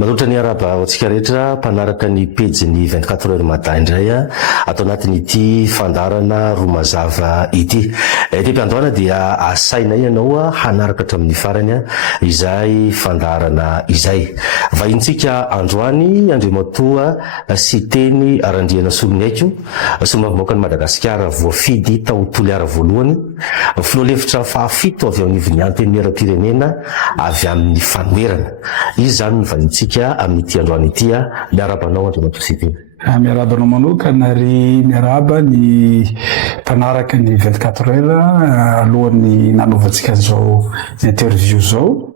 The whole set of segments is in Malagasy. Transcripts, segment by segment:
Mazotra ny araba antsika rehetra mpanaraka ny pejy ny 24 heures matin indray atao anatin'ity fandarana roa mazava ity. Ity mpiandohana dia asaina ianao hanaraka hatramin'ny farany izay fandarana izay. Vahintsika androany Andriamatoa sy teny Arandriana Solonyaiko somavimoaka ny Madagasikara voafidy tao Toliara voalohany filoalefitra fahafito avy amin'ny anteny miaram-pirenena avy amin'ny fanoerana. Izy zany ny vahintsika amin'ity androany ity miarabanao Andriamatoa sy teny. Miarabanao manokana ary miaraba ny mpanaraka ny 24 heures alohan'ny nanovantsika zao interview zao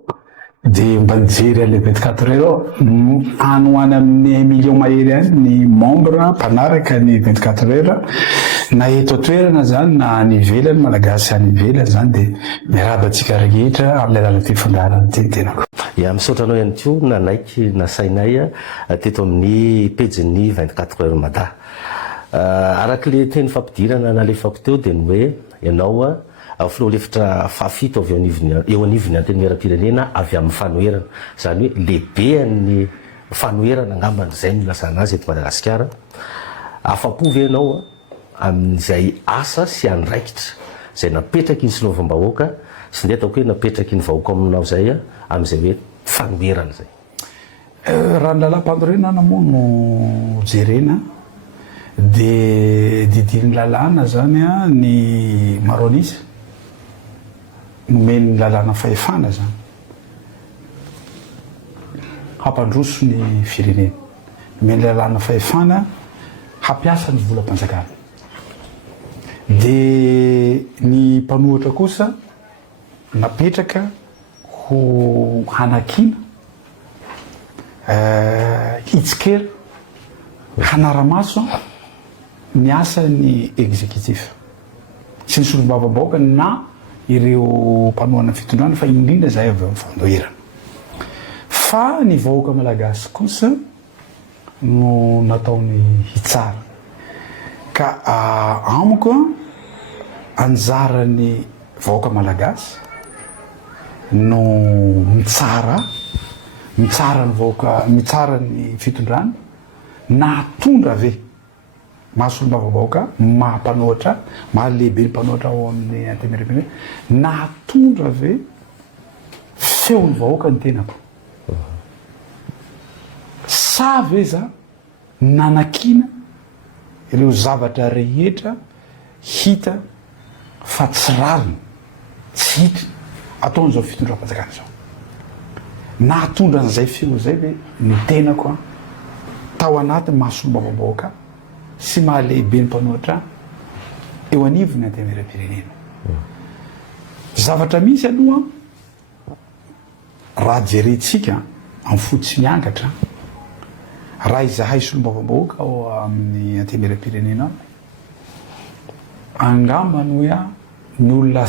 dia mba nijery ale 24 heures any ho any amin'ny 1 million mahery any ny membre mpanaraka ny 24 heures na eto toerana zany na any ivelany malagasy any ivelany zany dia miaraba antsika rehetra amin'ny alalan'ity fandarana ity tenako. Misaotranao ihany koa nanaiky nasainay teto amin'ny pejin'ny 24 heures matin. Arak'le teny fampidirana na le fampiteo dia ny hoe ianao filoalefitra fahafito avy eo anivony anteny miaram-pirenena avy amin'ny fanoerana. Zany hoe lehibe ny fanoerana angambany izay milasana azy eto Madagasikara. Afa-po ve ianao amin'izay asa sy andraikitra izay napetraky ny solovam-bahoaka sy ndeha ataoko hoe napetraky ny vahoaka aminao izay amin'izay hoe fanoerana zay. Raha ny lalam-pandorena moa no jerena dia didiny lalàna zany ny maroanisa nomeny lalàna fahefana zany hampandroso ny firenena, nomeny lalàna fahefana hampiasa ny volam-panjakana. Dia ny mpanohatra kosa napetraka ho hanakina hitsikera hanaramaso ny asan'ny exécutif sy ny solombavambahoaka na ireo mpanohana fitondrana fa indrindra zay avy amin'ny fandoherana. Fa ny vahoaka malagasy kosa no nataony hitsara ka amiko anjarany vahoaka malagasy no mitsara ny vahoaka mitsara ny fitondrana nahatondra ve mahasolombavambahoaka mahampanohatra mahalehibe ny mpanohatra ao amin'ny antemirepene nahatondra ve feon'ny vahoaka ny tenako sa ve za nanakina ireo zavatra rehetra hita fa tsy rariny tsy hita ataon'izao fitondram-panjakana zao nahatondra an'izay feo zay ve ny tenako tao anaty mahasolombavambahoaka sy mahalehibe ny mpanohatra eo anivony antemirem-pirenena. Zavatra misy aloha raha jerentsika amin'ny fotsy miangatra raha izahay solombavambahoaka ao amin'ny antemirem-pirenena angambany hoe ny olona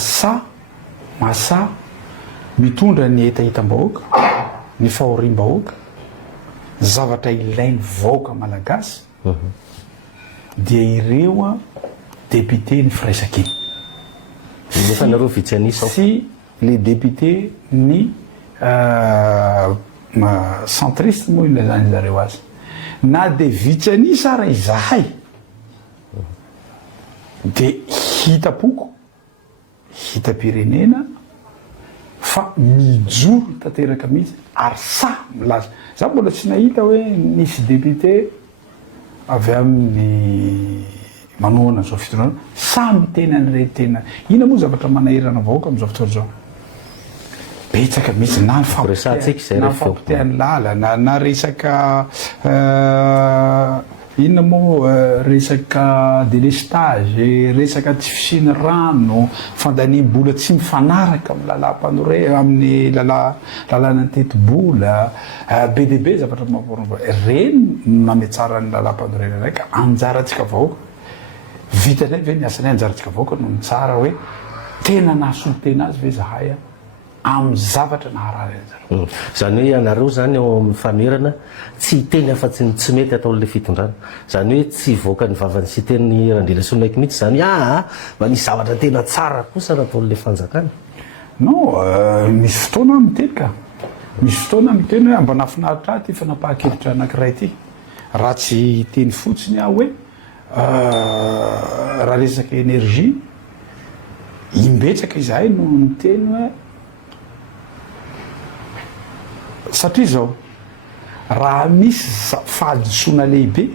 masa mitondra ny etahitam-bahoaka ny fahoriam-bahoaka zavatra ilainy vahoaka malagasy dia ireo député ny firaisakiny nefa nareo vitsianisa sy les députés ny centriste moa ilazany zareo azy na de vitsianisa ara izahay dia hitapoko hitam-pirenena fa mijoro tanteraka mihitsy ary sa milaza za mbola tsy nahita hoe nisy député avy amin'ny manohana zao fitondrana sa mitena an'ireny tena ina moa zavatra manahirana vahoaka amin'izao fotoana zao betsaka mihitsy na ny fampitehan'ny lalana na resaka inona moa resaka délestage resaka tsy fisiny rano fandaniam-bola tsy mifanaraka amin'ny lalam-panore amin'ny lalàna ny teti-bola be dia be zavatra mamporona reny mametsara ny lalam-panorena raika anjarantsika vahoaka vitanay ve ny asanay anjarantsika vahoaka no mitsara hoe tena nahasolo tena azy ve zahay amin'ny zavatra naharary anjara. Zany hoe anareo zany ao amin'ny fanoerana tsy teny afa-tsy tsy mety ataon'le fitondrana. Zany hoe tsy voaka ny vavany sy teny Randriana Solonyaiko mihitsy zany mba nisy zavatra tena tsara kosa nataon'le fanjakana. Non, misy fotoana miteny ka misy fotoana miteny hoe ambana finaritra ty fanapahan-kevitra anankiray ty raha tsy teny fotsiny aho hoe raha resaka énergie imbetsaka izahay no miteny hoe satria zao raha misy fahadisoana lehibe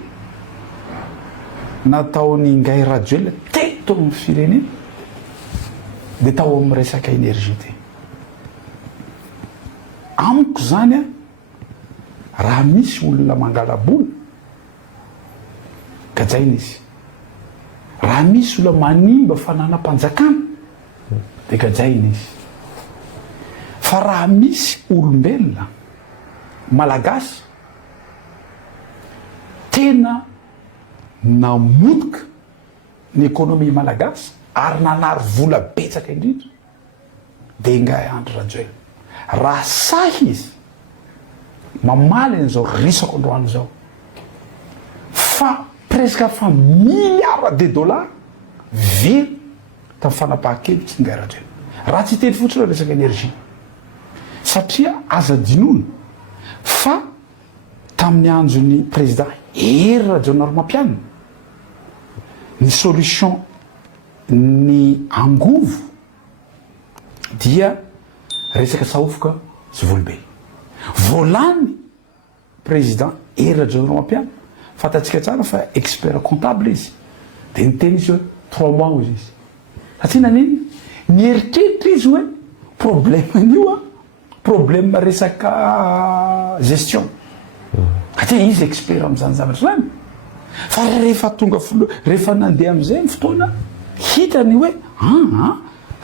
nataony Ngay Radjoelina teto amin'ny firenena dia tao amin'ny resaka énergie ty amiko zany a raha misy olona mangala-bola gajaina izy raha misy olona manimba fananam-panjakana dia gajaina izy fa raha misy olombelona malagasy tena namotika ny économie malagasy ary nanary vola betsaka indrindra dia Ngay Andry Rajoelina raha sahy izy mamaly an'izao risako androany zao fa presque fa milliard de dollars very tamin'ny fanapahan-kevitsy Ngay Radjoelina raha tsy teny fotsiny resaka énergie satria aza dinoana fa tamin'ny anjon'ny président Hery Rajaonarimampianina ny solution ny angovo dia resaka sahofoka sy volobe voalany président Hery Rajaonarimampianina fantatsika tsara fa expert comptable izy dia niteny izy hoe 3 mois izy satria naniny nieritreritra izy hoe problème-nio a problème resaka gestion satria izy expert amin'izany zavatra zany fa rehefa tonga rehefa nandeha amin'izay ny fotoana hitany hoe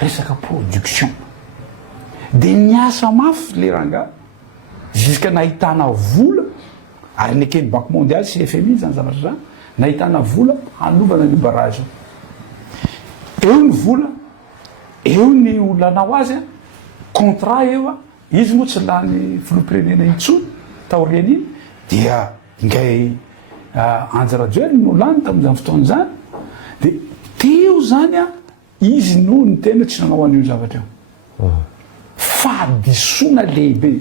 resaka production dia niasa mafy le ranga jusqu'à nahitana vola ary nekeny banque mondiale sy FMI zany zavatra zany nahitana vola hanovana ny barrage eo ny vola eo ny olona anao azy a contrat eo a izy moa tsy lany filopirenena intsony taoriany iny dia Ngay Andry Rajoelina no lany tamin'izany fotoana zany dia teo zany a izy no ny tena tsy nanao an'io zavatra eo fahadisoana lehibe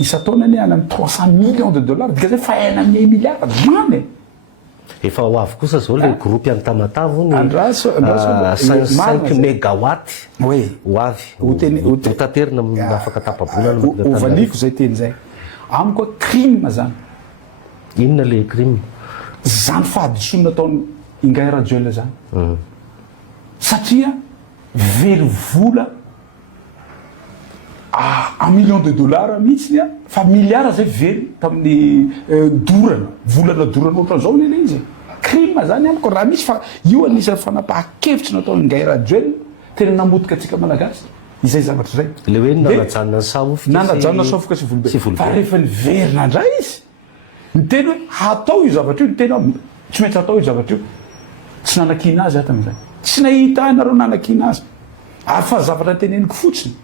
isa-taonany any amin'ny 300 millions de dollars dika zay fa 1 milliard mamy efa ho avy kosa zao le groupe any Tamatavo ny 5 mégawatt ho avy hotaterina afaka tapa-bolana ovaniko zay teny zay amiko crime zany inona le crime zany fahadisoana ataony Ngay Radjoelina zany satria very vola 1 million de dollars mihitsy a fa milliard zay very tamin'ny dorana volana dorana ohatran'izao nena izy crime zany amiko raha misy fa io anisan'ny fanapahan-kevitra nataony Ngay Radjoelina tena namotika atsika malagasy izay zavatra zay le hoe nanajanona nanajanona saofoka sy volobe fa rehefa ny verina ndray izy ny teny hoe hatao io zavatra io ny tena tsy maintsy hatao io zavatra io tsy nanakina azy atam'izay tsy nahita nareo nanakina azy ary fa zavatra teneniko fotsiny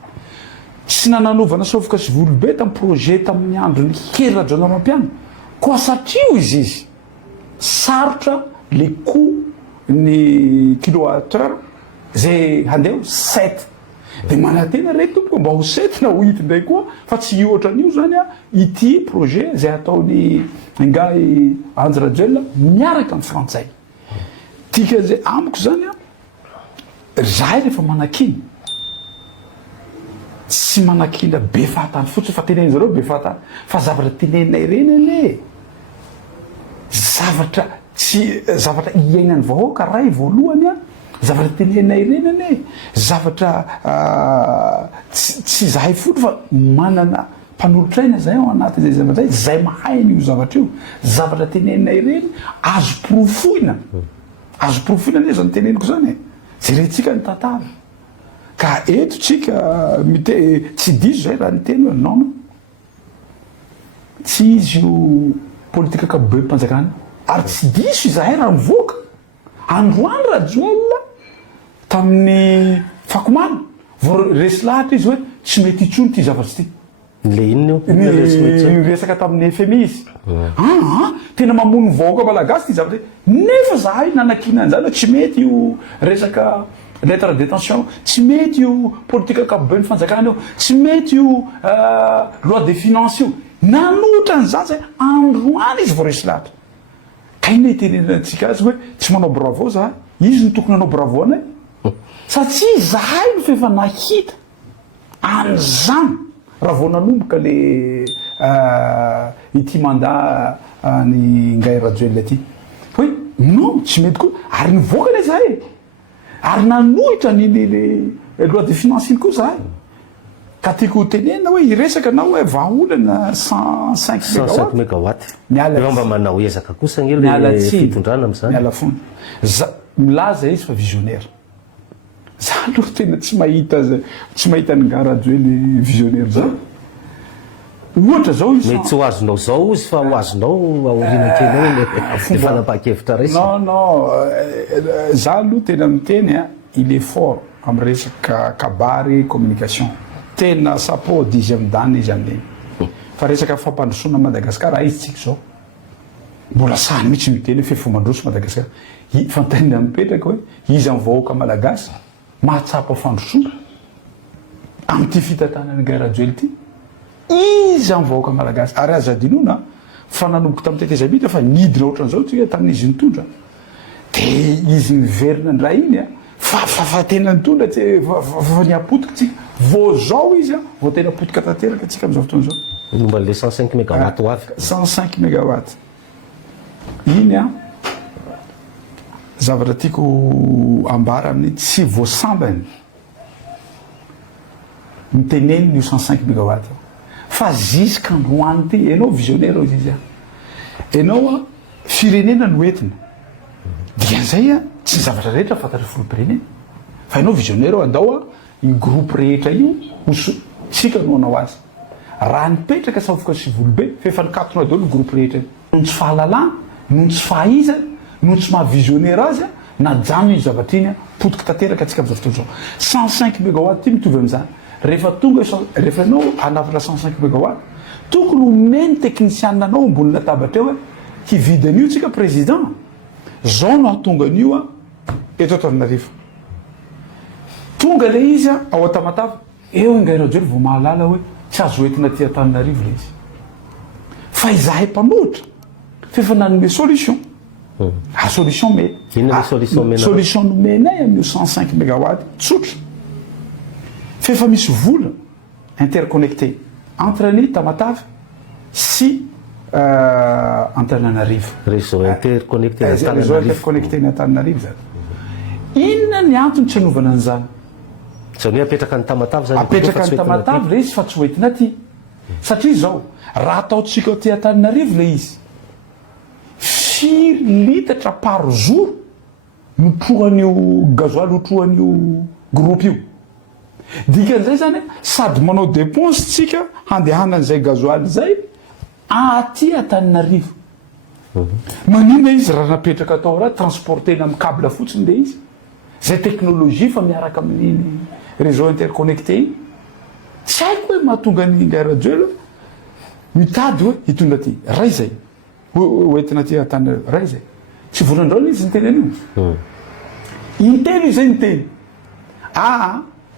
tsy nananovana saofoka sy volobe tamin'ny projet tamin'ny androny Hery Rajaonarimampianina koa satria izy sarotra le coût ny kilowattheure zay handeha 7 dia manatena reky tompoko mba ho 7 na ho hity ndray koa fa tsy ohatran'io zany a ity projet zay ataony Ngay Andry Rajoelina miaraka amin'ny frantsay tika zay amiko zany a zahay rehefa manakina tsy manakina be fahatany fotsiny fa teneny zareo be fahatany fa zavatra tenenay reny ane zavatra iainany vahoaka ray voalohany a zavatra tenenay reny ane zavatra tsy zahay foto fa manana mpanolotraina zay ao anatin'izay zavatra zay zay mahay an'io zavatra io zavatra tenenay reny azo porofoina ane zany teneniko zany jerentsika ny tantara ka eto tsika tsy diso zay raha nyteny hoe non tsy izy io politika kabobe mpanjakana ary tsy diso izahay raha mivoaka androany Rajoelina tamin'ny fakomana vo resy lahatra izy hoe tsy mety itsony ty zavatra ty le ny resaka tamin'ny FMI izy tena mamono vahoaka malagasy ty zavatra ty nefa zahay nanakina an'izany tsy mety io resaka lettre de détention tsy mety io politika akapobe ny fanjakana io tsy mety io loi de finance io nanotra an'izany zay androany izy voaresy lahatra ka ina itenenantsika azy hoe tsy manao bravo za izy ny tokony anao bravo anay satria zahay no fefa nahita an'izany raha vao nanomboka le ity mandat ny Ngahy Radjoelina ty hoe non tsy mety koa ary nivoaka le zahay ary nanohitra le loi de finance iny koa zahay ka tiako tenena hoe iresaka anao hoe vahaolana 105 mégawatt efa mba manao ezaka kosa ny le fitondrana am'izany miala fony milaza izy fa visionnaire za aloha tena tsy mahita ny Ngahy Radjoelina visionnaire zao ohatra zao izy mety tsy ho azonao zao izy fa ho azonao aoriana kely hoe fanapakevitra raisy non za aloha tena miteny il est fort amin'ny resaka kabary communication tena sapo 10e dan izy amin'iny fa resaka fampandrosoana Madagasikara izy tsika zao mbola sahany mihitsy miteny hoe fomandroso Madagasikara fa tena mipetraka hoe izy amin'ny vahoaka malagasy mahatsapa fandrosoana amin'ity fitantanany Ngahy Radjoelina ity izy amin'ny vahoaka malagasy ary aza adinona fa nanomboka tamin'ny tetezamita fa nidina ohatran'izao tsika tamin'izy nitondra de izy niverina ny raha iny fa tena nitondra fa niapotika tsika vo zao izy vo tena potika tanteraka tsika amin'izao fotoana zao momba le 105 mégawatt ho avy 105 mégawatt iny zavatra tiako ambara amin'ny tsy voasambany miteneny io 105 mégawatt fa zisk'androany ty ianao visionnaire izy ianao firenena no entina dikan'izay tsy ny zavatra rehetra fantatra filopirenena fa ianao visionnaire andao iny groupe rehetra io tsika no anao azy raha nipetraka safoka sy volobe fefa nikatona daholo groupe rehetra noho tsy fahalalana noho tsy fahaizana noho tsy mahavisionnaire azy najano iny zavatra iny potika tanteraka atsika amin'izao fotoana zao 105 mégawatt ty mitovy amin'izany rehefa anao anavitra 105 mégawatt tokony omeny teknisianina anao ambony latabatra eo hoe hividy an'io tsika président zao no hatonga an'io eto Antananarivo tonga le izy ao Tamatave eo Ngahy Radjoelina vao mahalala hoe tsy azo entina ty Antananarivo le izy fa izahay mpanohitra fefa nanome solution solution mety solution nomenay amin'io 105 mégawatt tsotra fefa misy vola interconnecté entre ny Tamatave sy Antananarivo réseau interconnecté ny Antananarivo zany inona ny antony tsy anovana an'izany zany apetraka ny Tamatave zany apetraka ny Tamatave le izy fa tsy hoentina ty satria zao raha ataotsika ty Antananarivo le izy 5 litatra par jour notrohan'io gazoaly hotrohan'io groupe io dikan'izay zany sady manao dépense tsika handehanan'izay gazoaly zay aty Antananarivo maninona izy raha napetraka atao raha transportena amin'ny câble fotsiny le izy zay teknolojia fa miaraka amin'ny réseau interconnecté iny tsy haiko hoe mahatonga ny Ngahy Radjoelina mitady hoe hitondra ty ray zay hoentina ty Antananarivo ray zay tsy volandraona izy niteny an'io inteny izy zay niteny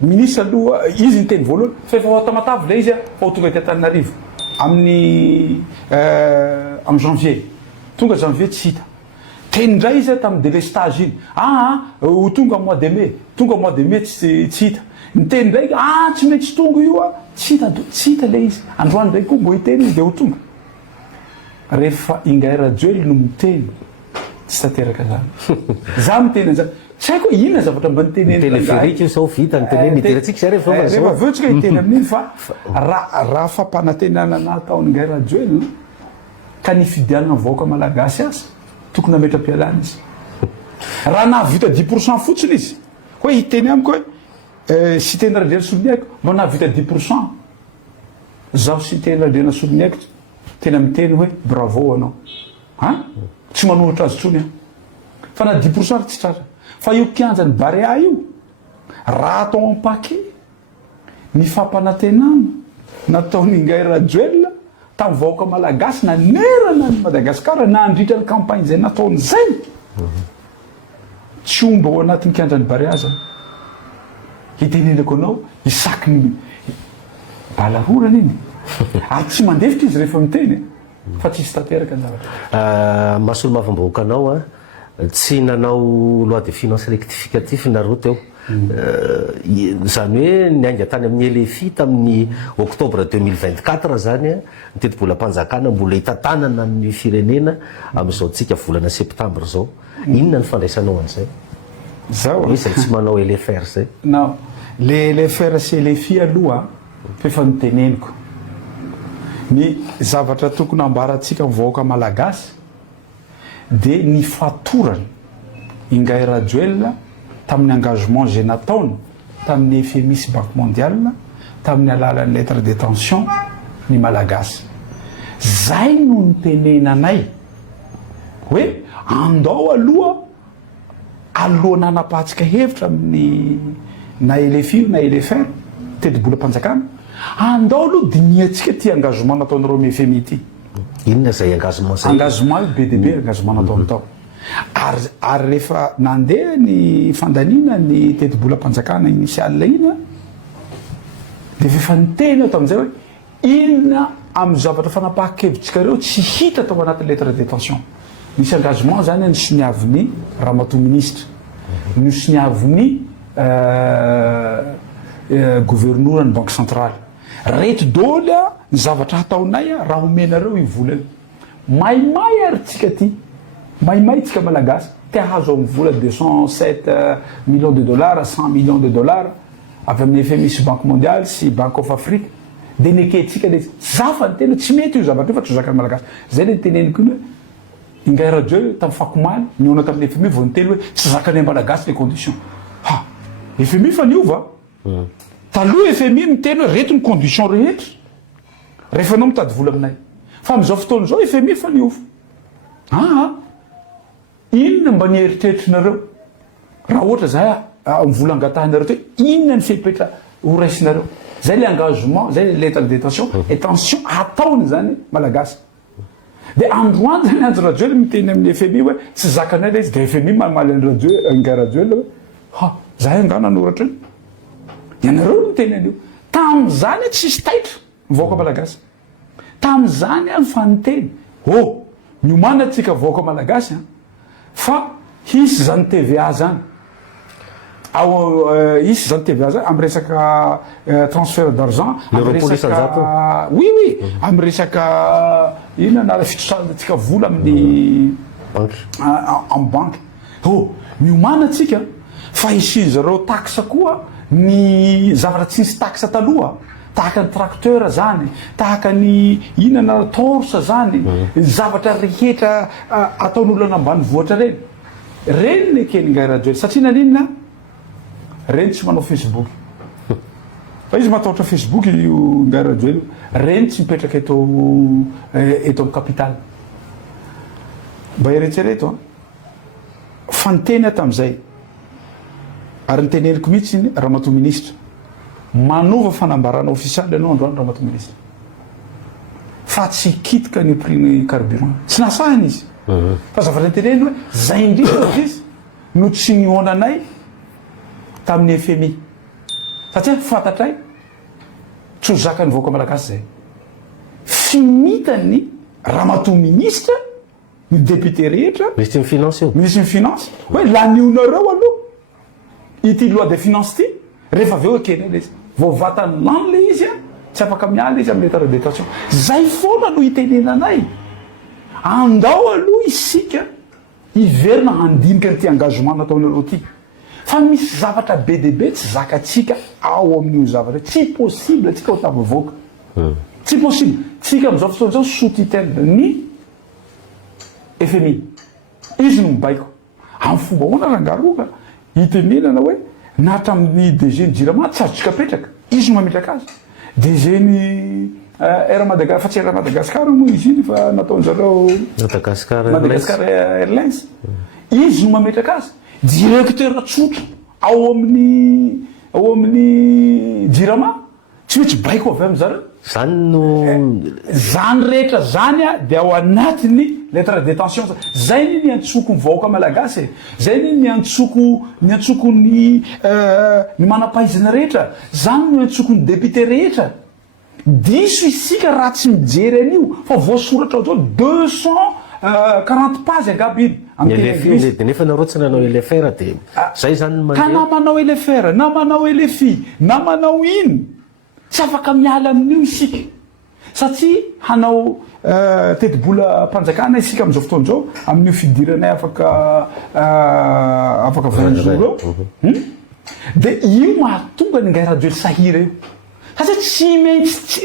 ministre aloha izy niteny voalohany fa efa ao Tamatave le izy fa ho tonga ty Antananarivo amin'ny janvier tonga janvier tsy hita teny ndray izy tamin'ny délestage iny ho tonga mois de mai tonga mois de mai tsy hita niteny ndraiky tsy mety tsy tonga io tsy hita le izy androany ndraiky koa mbo hiteny izy de ho tonga rehefa Ngahy Radjoelina no miteny tsy tanteraka zany za miteny an'izany tsy haiko inona zavatra mba niteneteleferika io sao vita niteny miterantsika zay rehefa veo tsika hiteny amin'iny fa raha fampanantenana nataony Ngahy Radjoelina ka nifidianana vahoaka malagasy azy tokony ametra-pialana izy raha nahavita 10% fotsiny izy hoe hiteny amiko hoe sy teny Radjoelina soloniaiko mba nahavita 10% zaho sy teny Radjoelina soloniaiko tena miteny hoe bravo anao tsy manohitra azy tsony fa na 10% tsy tratra fa io kianjany Barea io raha atao en paquet ny fampanantenana nataony Ngahy Radjoelina tamin'ny vahoaka malagasy nanerana ny Madagasikara na andritra ny campagne zay nataony zay tsy omba ao anatin'ny kiandrany Barea zany itenenako anao isaky ny balarorana iny ary tsy mandefitra izy rehefa miteny fa tsisy tanteraka ny zavatra. Masolo mavamboaka anao a tsy nanao loi de finance rectificatif nareo teo zany hoe niainga tany amin'ny LFI tamin'ny octobre 2024 zany a ny teti-bolam-panjakana mbola hitantanana amin'ny firenena amin'izao tsika volana septembre zao. Inona ny fandraisanao an'izay? Zao izay tsy manao LFR zay? Non, le LFR sy LFI aloha fefa niteneniko ny zavatra tokony ambarantsika mivahoaka malagasy dia ny fatorany Ingay Rajoelina tamin'ny engagement zay nataony tamin'ny FMI sy Banque mondiale tamin'ny alalan'ny lettre d'intention ny malagasy. Zay no nitenenanay hoe andao aloha nanapahatsika hevitra amin'ny na LFI na LFR teti-bolam-panjakana andao aloha diniatsika ty engagement nataonareo amin'ny FMI ty. Inona zay engagement zay? Engagement be dia be engagement nataony tao. Ary rehefa nandeha ny fandaniana ny teti-bolam-panjakana initiale ina dia efa niteny tamin'izay hoe inona amin'ny zavatra fanapahan-kevitsika reo tsy hita tao anatin'ny lettre d'intention. Nisy engagement zany nisy niavin'ny Ramatoa ministre, nisy niavin'ny gouverneuran'ny banque centrale. Reto daholo ny zavatra hataonay raha omenareo ivolana maimay ary tsika ty maimay tsika malagasy te hahazo amin'ny vola 207 millions de dollars 100 millions de dollars avy amin'ny FMI sy Banque mondiale sy Banque of Afrique dia nekentsika le zafa ny tena tsy mety io zavatra io fa tsy zakany malagasy. Zay le teneniko iny hoe Ingay Rajoelina tamin'ny fakomany niona tamin'ny FMI vao niteny hoe tsy zakany malagasy les conditions. Ha, FMI fa niova taloha FMI miteny hoe reto ny condition rehetra rehefa anao mitady vola aminay fa amin'izao fotoana izao FMI fa niova. Inona mba nieritreritrinareo raha ohatra zay mivola angatahanareo te inona ny fepetra horaisinareo? Zay le engagement, zay le lettre d'intention intention ataony zany malagasy. Dia androany zany Andry Rajoelina miteny amin'ny FMI hoe tsy zakanay le izy dia FMI mamaly Ingay Rajoelina hoe ha zahay angana noratra iny ianareo miteny an'io tamin'izany tsisy taitra mivaoaka malagasy tamin'izany any fa niteny miomana antsika vaoaka malagasy fa hisy zany TVA zany hisy zany TVA zany amin'ny resaka transfert d'argent amin'ny resaka oui amin'ny resaka inona na fitosanatsika vola amin'ny en banque miomana antsika fa isin zareo taxe koa ny zavatra tsy nisy taxe taloha tahaka ny tracteur zany tahaka ny inana torse zany zavatra rehetra ataon'olona ambany vohatra reny ny kely Ingay Rajoelina satria naninona reny tsy manao Facebook fa izy matahotra Facebook io Ingay Rajoelina reny tsy mipetraka eto amin'ny capitale mba eretsereto fa niteny tamin'izay ary niteneniko mihitsy iny Ramatoa ministre manova fanambarana ofisialy ianao androany Ramatoa ministre fa tsy kitika ny prix ny carburant tsy nasahany izy fa zavatra niteneny hoe zay indrindra izy no tsy nihonanay tamin'ny FMI satria fantatray tsy ho zakany vaoaka malagasy zay finitany Ramatoa ministre ny député rehetra ministre ny finance io ministre ny finance hoe lanionareo aloha ity loi de finance ty rehefa avy eo ekeny le izy vao vatany lany le izy tsy afaka miala izy amin'ny lettre d'intention zay foana no itenenanay andao aloha isika hiverina handinika n'ity engagement nataonareo ty fa misy zavatra be dia be tsy zakatsika ao amin'io zavatra tsy possible atsika ho tavavoaka tsy possible tsika amin'izao fotoana zao sous tutelle ny FMI izy no mibaiko amin'ny fomba hoana rangaroka hitenenana hoe natramin'ny DG ny Jirama tsy azotsika petraka izy no mametraka azy DG ny Air Madagascar fa tsy Air Madagascar moa izy iny fa nataon'zareo Madagascar Airlines izy no mametraka azy directeur tsotra ao amin'ny Jirama tsy maintsy baiko avy am'zareo zany no zany rehetra zany a de ao anatiny lettre de détention zay ny antsoko ny vahoaka malagasy zay ny antsoko ny manam-pahaizana rehetra zany no antsoko ny député rehetra diso isika raha tsy mijery an'io fa voasoratra ao zao 240 page angaby iny de nefa nareo tsy nanao LFR de zay zany ka na manao LFR na manao LFI na manao ino tsy afaka miala amin'io isika satria hanao teti-bola mpanjakana isika am'izao fotoana zao amin'io fidiranay afaka 20 jours eo de io mahatonga ny ngay radio sahira io satria tsy maintsy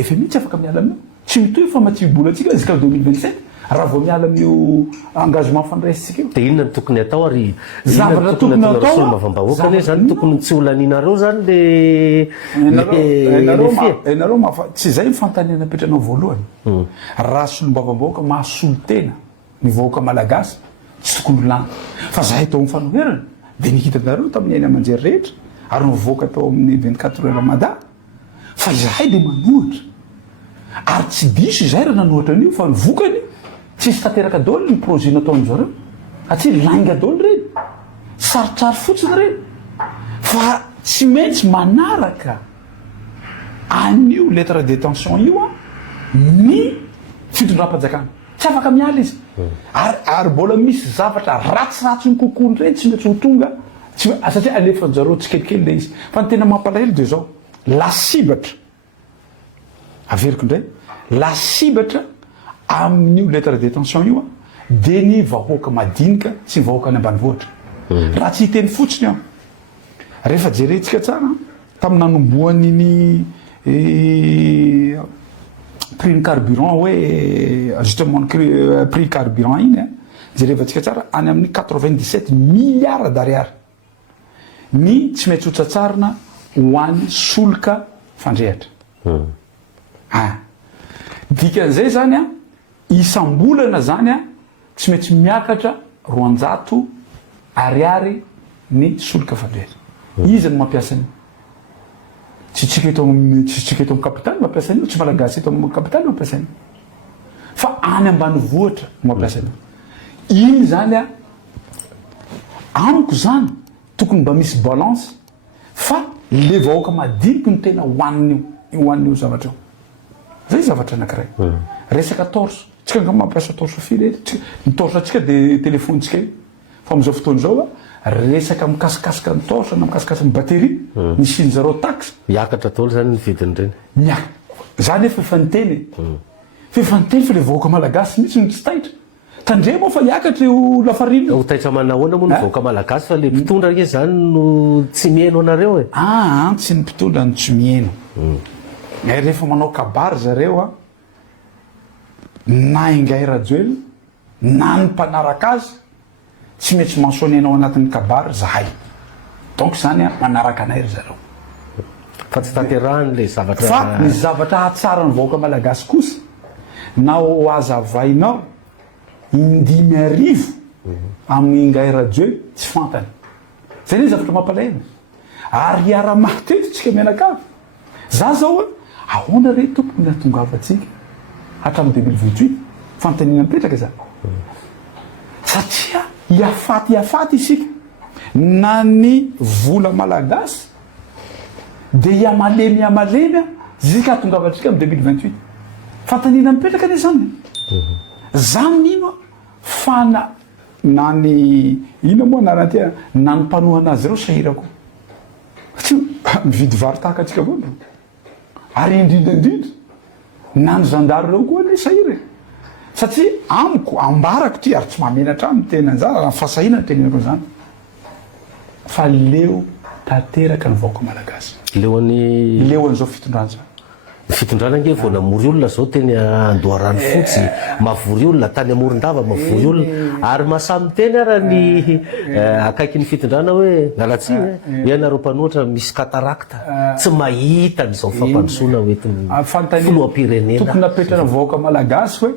efa mihitsy afaka miala amin'io tsy mitoy fa maty-bola atsika zika 2027 raha vao miala amin'io engagement fandraisitsika io de inona ny tokony atao ary zavatra tokony atao mavambahoaka le zany tokony tsy olaninareo zany enareo tsy zay mifantaniana petranao voalohany raha solom-bavambahoaka mahasolo tena ny vahoaka malagasy tsy tokony olana fa zahay tao amin'ny fanoherana de nihitanareo tamin'ny aina amanjery rehetra ary nivoaka tao amin'ny 24 heures ramadan fa izahay de manohatra ary tsy diso izay raha nanohatra an'io fa nivokany tsisy tanteraka daoly ny projet natao am'zareo satria lainga daoly reny sarotsary fotsiny reny fa tsy maintsy manaraka an'io lettre de détention io a ny fitondram-panjakana tsy afaka miala izy ary mbola misy zavatra ratsiratsy ny kokoany reny tsy maintsy ho tonga satria alefan'zareo tsikelikely le izy fa ny tena mampalahelo de zao la sibatra averiko indray la sibatra amin'io lettre de détention io a de ny vahoaka madinika sy ny vahoaka any ambanivohitra raha tsy hiteny fotsiny aho rehefa jerentsika tsara tamin'ny nanomboan'iny prix ny carburant hoe justement prix carburant iny a jerevantsika tsara any amin'ny 97 milliards d'ariary ny tsy maintsy hotsatsarina ho an'ny solika fandrehatra dikan'izay zany a isam-bolana zany a tsy maintsy miakatra 200 ariary ny solika fandrehatra izy no mampiasa an'io tsy tsika eto amin'ny kapitaly mampiasa an'io tsy malagasy eto amin'ny kapitaly mampiasa an'io fa any ambanivohitra mampiasa an'io iny zany a amiko zany tokony mba misy balance fa le vahoaka madiniky no tena hoan'io zavatra io zay zavatra anankiray resaka torche tsika nga mampiasa torche fil ny torche atsika de telefonitsika io fa am'izao fotoana zao a resaka mikasikasika ny torche na mikasikasika ny batterie ny siny zareo taxe miakatra daoly zany ny vidiny reny zany efa efa niteny fa le vahoaka malagasy mihitsy no tsy taitra tandre moa fa iakatra io lafarina ho taitra manahoana moa ny vahoaka malagasy fa le mpitondra ke zany no tsy mihaino anareo tsy ny mpitondra no tsy mihaino rehefa manao kabary zareo a na ingay rajoely na ny mpanaraka azy tsy maintsy mansoanenao anatin'ny kabary zahay donc zany a manaraka anay ry zareo fa tsy tanterahany le zavatra fa ny zavatra hatsara ny vahoaka malagasy kosa na ho azavainao 5,000 amin'ny ingay rajoely tsy fantany zay ny zavatra mampalahelo ary iara-matetytsika mianakavy za zao a ahoana re tompony natongavatsika hatramin'ny 2028 fantanina mipetraka zany satria iafaty isika na ny vola malagasy de iamalemy zika hatongavatsika amin'ny 2028 fantanina mipetraka ane zany zany ino fa na ny ina moa naranty na ny mpanohana azy reo sahirako satria mividy vary tahaka atsika avao ary indrindraindrindra na ny zandary reo koa le sahira satria amiko ambarako ty ary tsy mahamenatra aminy tena anjara raha fahasahina tenareo zany fa leo tanteraka ny vahoaka malagasy leo an'izao fitondrana zany fitondrana nge vao namory olona zao teny Andoharano fotsy mavory olona tany Amorondava mavory olona ary masamy teny ara ny akaiky ny fitondrana hoe ngalatsy ianareo mpanoatra misy katarakta tsy mahita n'izao fampandrosoana oetiny filoham-pirenena tokony napetrana vahoaka malagasy hoe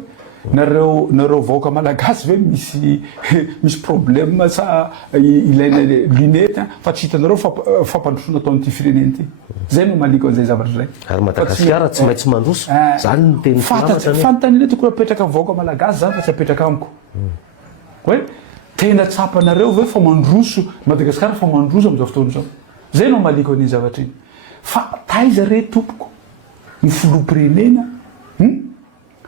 nareo vahoaka malagasy ve misy problème sa ilaina lunette fa tsy hitanareo fampandrosona ataon'ity fireneny ty zay no maliko an'izay zavatra zay ary Madagasikara tsy maintsy mandroso zany no teny fanontaniana tokony apetraka vahoaka malagasy zany fa tsy apetraka amiko hoe tena tsapanareo ve fa mandroso Madagasikara fa mandroso am'izao fotoana zao zay no maliko an'iny zavatra iny fa taiza re tompoko ny filoham-pirenena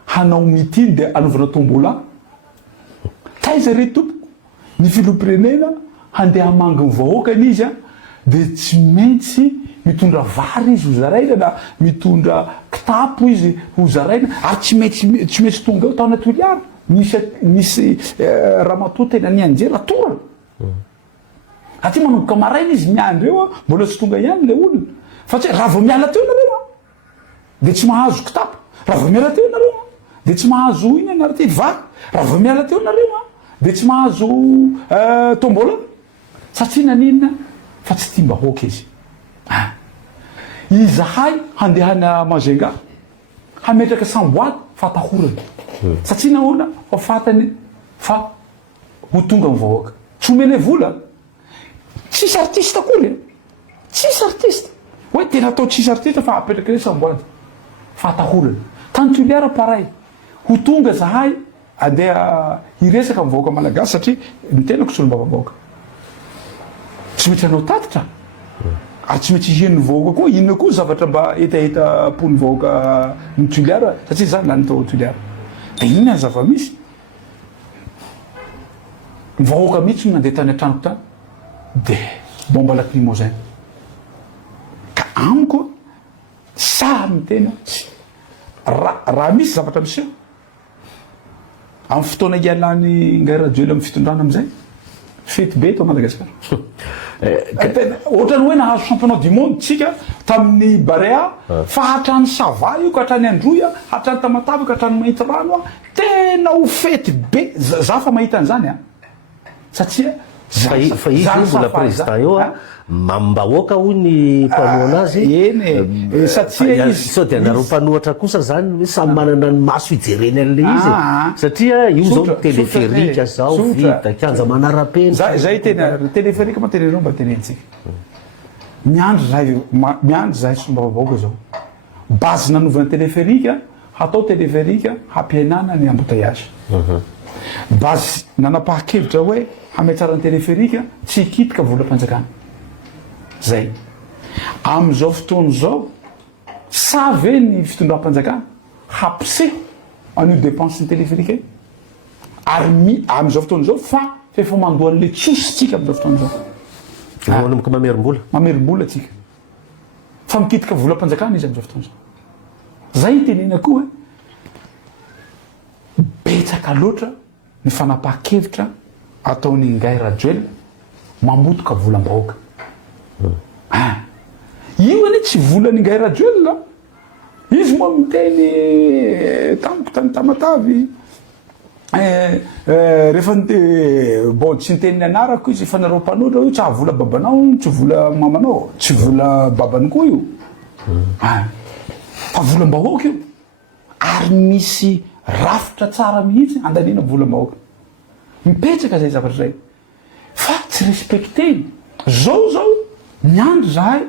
hanao mitiny dia anaovana tombola taiza re tompoko ny filoham-pirenena handeha hamangy ny vahoakany izy dia tsy maintsy mitondra vary izy ho zaraina na mitondra kitapo izy ho zaraina ary tsy maintsy tonga eo tao anaty oliara misy ramatoa tena ny anjera torana aty manomboka maraina izy miandry eo mbola tsy tonga ihany le olona fa tsy raha vao miala teo nareo dia tsy mahazo kitapo raha vao miala teo nareo dia tsy mahazo iny anary ty vary raha vao miala teo nareo dia tsy mahazo tombola satria naninona fa tsy tia mbahoaka izy izahay handehana mazenga hametraka samboady fa tahorana satria nahoana fa fatany fa ho tonga ny vahoaka tsy omene vola tsisy artiste akory tsisy artiste hoe tena atao tsisy artiste fa apetraka re samboady fa tahorana tany toliara paray ho tonga zahay andeha hiresaka amin'ny vahoaka malagasy satria ny tenako tsy olombavavahoaka tsy maintsy anao tatitra ary tsy maintsy hihen'ny vahoaka koa inona koa zavatra mba hetaheta pony vahoaka ny toliara satria zany lany tao toliara dia inona ny zava-misy ny vahoaka mihitsy no nandeha tany an-tranoko tany dia bomba lacrymogène ka amiko sary ny tena raha misy zavatra miseho amin'ny fotoana ialany ngay radio amin'ny fitondrana amin'izay fety be tao Madagasikara ohatrany hoe nahazo championnat du monde tsika tamin'ny Barea fa hatrany Sava io ka hatrany Androya hatrany Tamatavy ka hatrany Mahita Rano tena ho fety be za fa mahita an'izany satria fa izy mbola président eo mambahoaka ho ny mpanoana azy eny satria izy sao dia nareo mpanoatra kosa zany hoe samy manana ny maso ijereny an'le izy satria io zao téléférique zao vita kianja manara-pena zay tena téléférique ma tenenao mba tenentsika miandry zahay sombavavahoaka zao base nanovana téléférique hatao téléférique hampihenana ny embouteillage base nanapahakevitra hoe hametsarany téléférique tsy hikitika volam-panjakana zay am'izao fotoana zao sa ve ny fitondram-panjakana hampiseho an'io dépense ny téléférique ary am'izao fotoana zao fa fefa mandohan'le tsositsika am'izao fotoana zao manomboka mamerim-bola atsika fa mikitika volam-panjakana izy am'izao fotoana zao zay tenena koa betsaka loatra ny fanapaha-kevitra ataony ngay rajoel mamotoka volam-bahoaka io ane tsy volany ngay rajoel izy moa miteny tamiko tany Tamatavy rehefa bon tsy niteniny anarako izy fa nareo mpanoatra io tsy ahavola babanao tsy vola mamanao tsy vola babany koa io fa volam-bahoaka io ary misy rafitra tsara mihitsy andaniana volam-bahoaka mipetraka zay zavatra zay fa tsy respecteny zao miandry zahay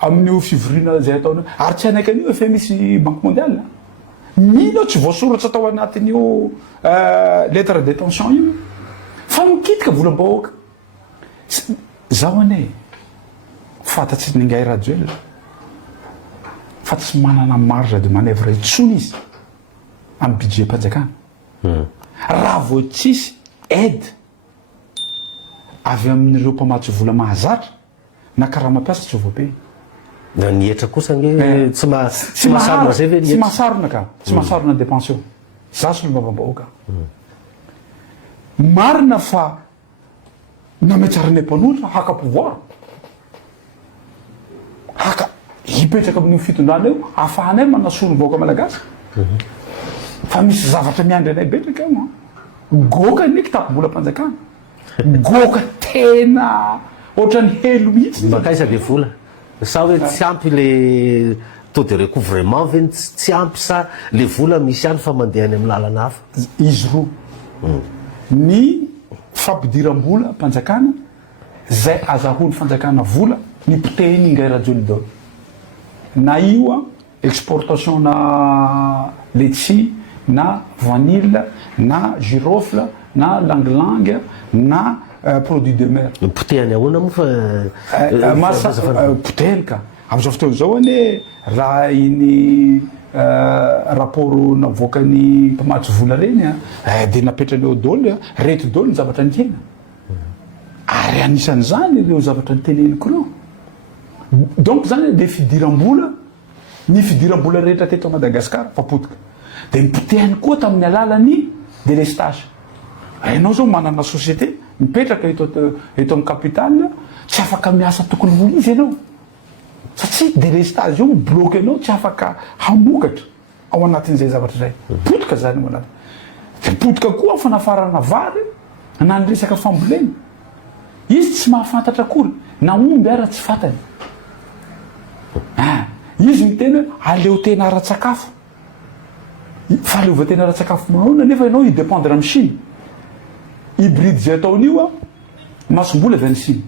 amin'io fivorina zay ataona ary tsy anaiky an'io efa misy banque mondiale mino tsy voasoratra atao anatin'io lettre de détention io fa mikitika volam-bahoaka zaho ane fatatsy ny ngay rajoel fa tsy manana marge de manèvre itsony izy amin'ny budget mpanjakana raha vao tsisy aide avy amin'ireo mpamatsy vola mahazatra na karaha mampiasa tsy voape na nietra kosa nge tsy mahasarona zay ve tsy mahasarona ka tsy mahasarona dépension za sy lombavambahoaka marina fa nametsarany mpanoatra haka pouvoir haka hipetraka amin'io fitondrana eo ahafahanay manasolo vahoaka malagasy fa misy zavatra miandry anay betraka eo goka ny kitapo-bolam-panjakana goka tena ohatrany helo mihitsy makaiza de vola sa hoe tsy ampy le to de reko vraiment ve tsy ampy sa le vola misy ihany fa mandeha any amin'ny lalana hafa izy roa ny fampidiram-bola mpanjakana zay azahony fanjakana vola ny potehiny ingay rajolidol na io a exportation na letchi na vanille na girofle na langue na produit de mer potehany ahoana moa fa masa potehiny ka am'izao fotoana zao ane raha iny rapport navoakany mpamatsy vola reny de napetrany eo daoly reto daoly ny zavatra nikena ary anisan'izany ireo zavatra nyteneniko reo donc zany de fidiram-bola ny fidiram-bola rehetra teto a Madagasikara fapotika de nipotehany koa tamin'ny alalany délestage ianao zao manana société mipetraka eto amin'ny capitale tsy afaka miasa tokony ho izy ianao satria délestage io mibloke anao tsy afaka hamokatra ao anatin'izay zavatra zay potika zany ao anaty de potika koa fanafarana vary na ny resaka fambolena izy tsy mahafantatra akory na omby ara tsy fantany izy ny tena aleo tena ara-tsakafo fa aleovatena ara-tsakafo manona nefa ianao idépendre amin'ny Chine hybride zay ataon'io a masombola avy any Chine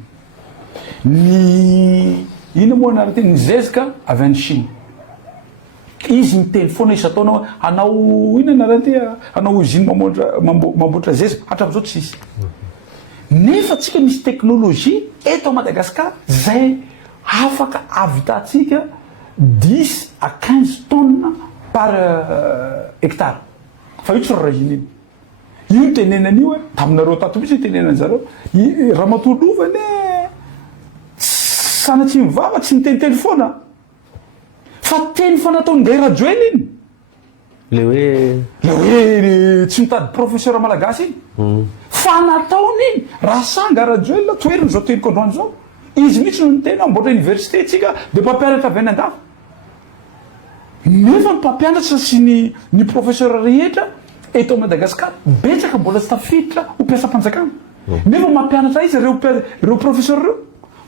ny ina moa anaranteny ny zezika avy any Chine izy miteny foana isa ataonao anao ina anarante anao usine mamboatra zezika hatramin'izao tsisy nefa tsika misy teknôlôjia eto à Madagascar zay afaka avitatsika 10 à 15 tonnes par hectare fa io tsy rarahiny io io tenenan'io taminareo tato misy tenenan'zareo ramatolova ne sana tsy mivava tsy niteniteny foana fa teny fa nataony ngay rajoely iny le hoe tsy mitady professeur malagasy iny fa nataony iny raha sanga rajoely toeriny zao teniko androany zao izy mihitsy no nitena mboatra université tsika de mpampianatra avy any an-dafy nefa ny mpampianatra sy ny professeur rehetra eto Madagasikara betsaka mbola tsy tafiditra ho mpiasam-panjakana nefa mampianatra izy reo professeur reo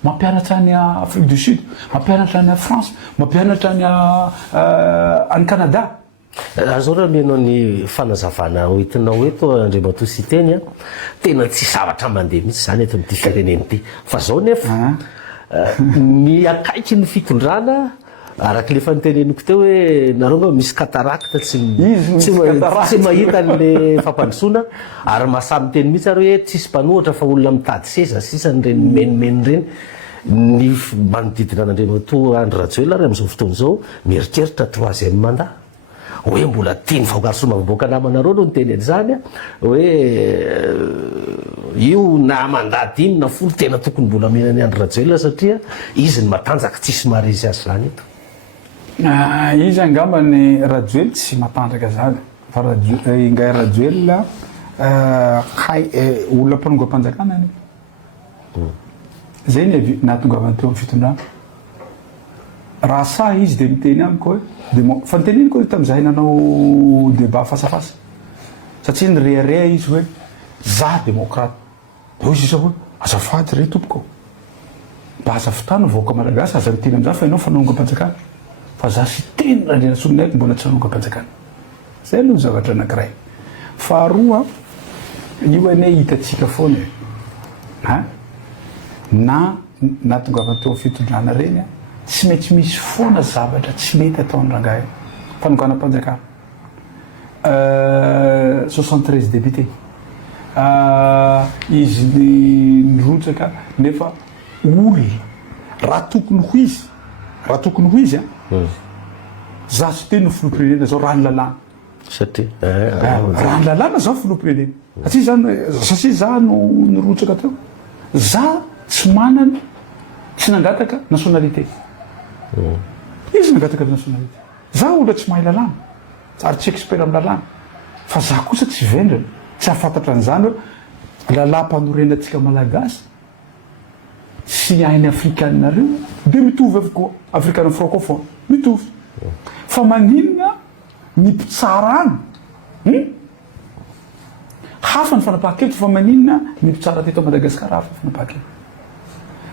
mampianatra any Afrique du Sud mampianatra any France mampianatra any Canada azao raha menao ny fanazavana hoentinao eto Andriamatoa sy teny tena tsy zavatra mandeha mihitsy zany eto amin'ity fireneny ity fa zao nefa ny akaiky ny fitondrana araky le fanteneniko teo hoe nareo nga misy cataracte tsy mahita an'le fampandrosoana ary mahasamy teny mihitsy ary hoe tsisy mpanohatra fa olona mitady seza sisany reny menimeny reny ny manodidina an'Andriamatoa Andry Rajoelina ary am'izao fotoana zao mieritreritra 3e mandat hoe mbola tiany vahogarysoma miboaka namanareo no nyteny zany hoe io na mandat dimy na folo tena tokony mbola menany Andry Rajoelina satria izy ny matanjaka tsisy maharezy azy zany eto izy angamba ny Rajoelina tsy matanjaka zany fa ingay Rajoelina olona mpanongam-panjakana zay ny nahatongavany teo amin'ny fitondrana raha sa izy de miteny amiko hoe fa niteneniko hoe tamin'izay nanao débat face à face satria nyrearea izy hoe za démocrate de izy isa hoe azafady re tompoko mba aza fitano vaoaka malagasy aza miteny am'za fa ianao fanongam-panjakana fa za sy teny raha ndrenasonina aiko mbola tsy nanongam-panjakana zay aloha zavatra anankiray faharoa io ane hitatsika foana na nahatongavany teo fitondrana reny tsy maintsy misy foana zavatra tsy mety ataony rangahy fanonganam-panjakana 73 député izy nirotsaka nefa olona raha tokony ho izy za sy teny no filoam-pirenena zao raha ny lalàna satria raha ny lalàna zao filoam-pirenena satria za no nirotsaka teo za tsy manana tsy nangataka nationalité izy nangataka nationalité za olona tsy mahay lalàna ary tsy expert amin'ny lalàna fa za kosa tsy vendrana tsy hafantatra an'izany hoe lalàm-panorenatsika malagasy sy hainy afrikanareo de mitovy avokoa afrikana francophone mitovy fa maninona ny mpitsara any hafa ny fanapahan-kevitra fa maninona ny mpitsara teto Madagasikara hafa ny fanapahan-kevitra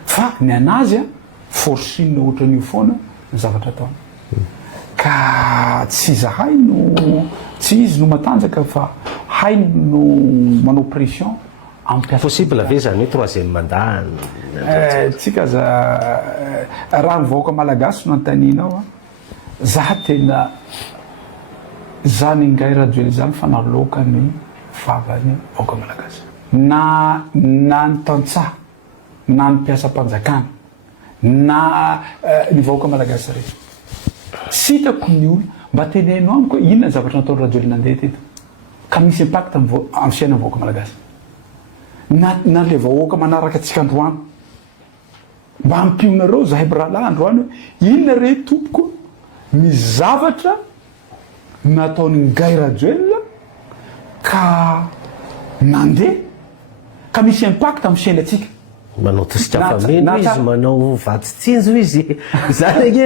fa ny anazy forcine ohatran'io foana ny zavatra ataony ka tsy zahay no tsy izy no matanjaka fa hay no manao pression possible ve zany hoe troisième mandat tsika raha mivahoaka malagasy no antaninao a za tena zany ingay rajoely zany fa naloka ny vavany vahoaka malagasy na ny tantsaha na ny mpiasa-panjakana na ny vahoaka malagasy rehetra sy hitako ny olo mba teneno amiko inona ny zavatra nataony rajoely nandeha teto ka misy impact amin'ny fiainana vahoaka malagasy na le vahoaka manaraka atsika androany mba hampionareo zahay birahalahy androany hoe inona re tompoko ny zavatra nataony ngay rajoely ka nandeha ka misy impact amin'ny fiainatsika manao tosika fameno izy manao vatitsinjo izy zany ake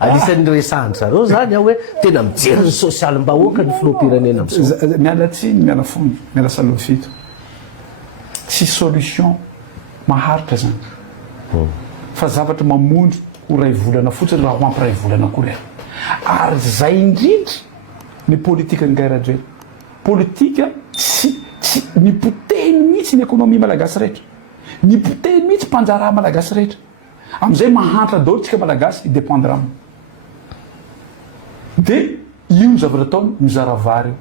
anisan'ny resahany zareo zany hoe tena mijery ny sosialy mbahoaka ny filoham-pirenena am'izao miala tsiny miala fony miala salovafito tsy solution maharitra zany fa zavatra mamondro ho ray volana fotsiny raha ho ampiray volana kory ary zay indrindra ny politika ngay rajoely politika tsy nipoteny mihitsy ny ekonomia malagasy rehetra nipoteny mihitsy mpanjaraha malagasy rehetra am'izay mahantra daholo tsika malagasy idépendre aminy de io ny zavatra ataony mizara vary io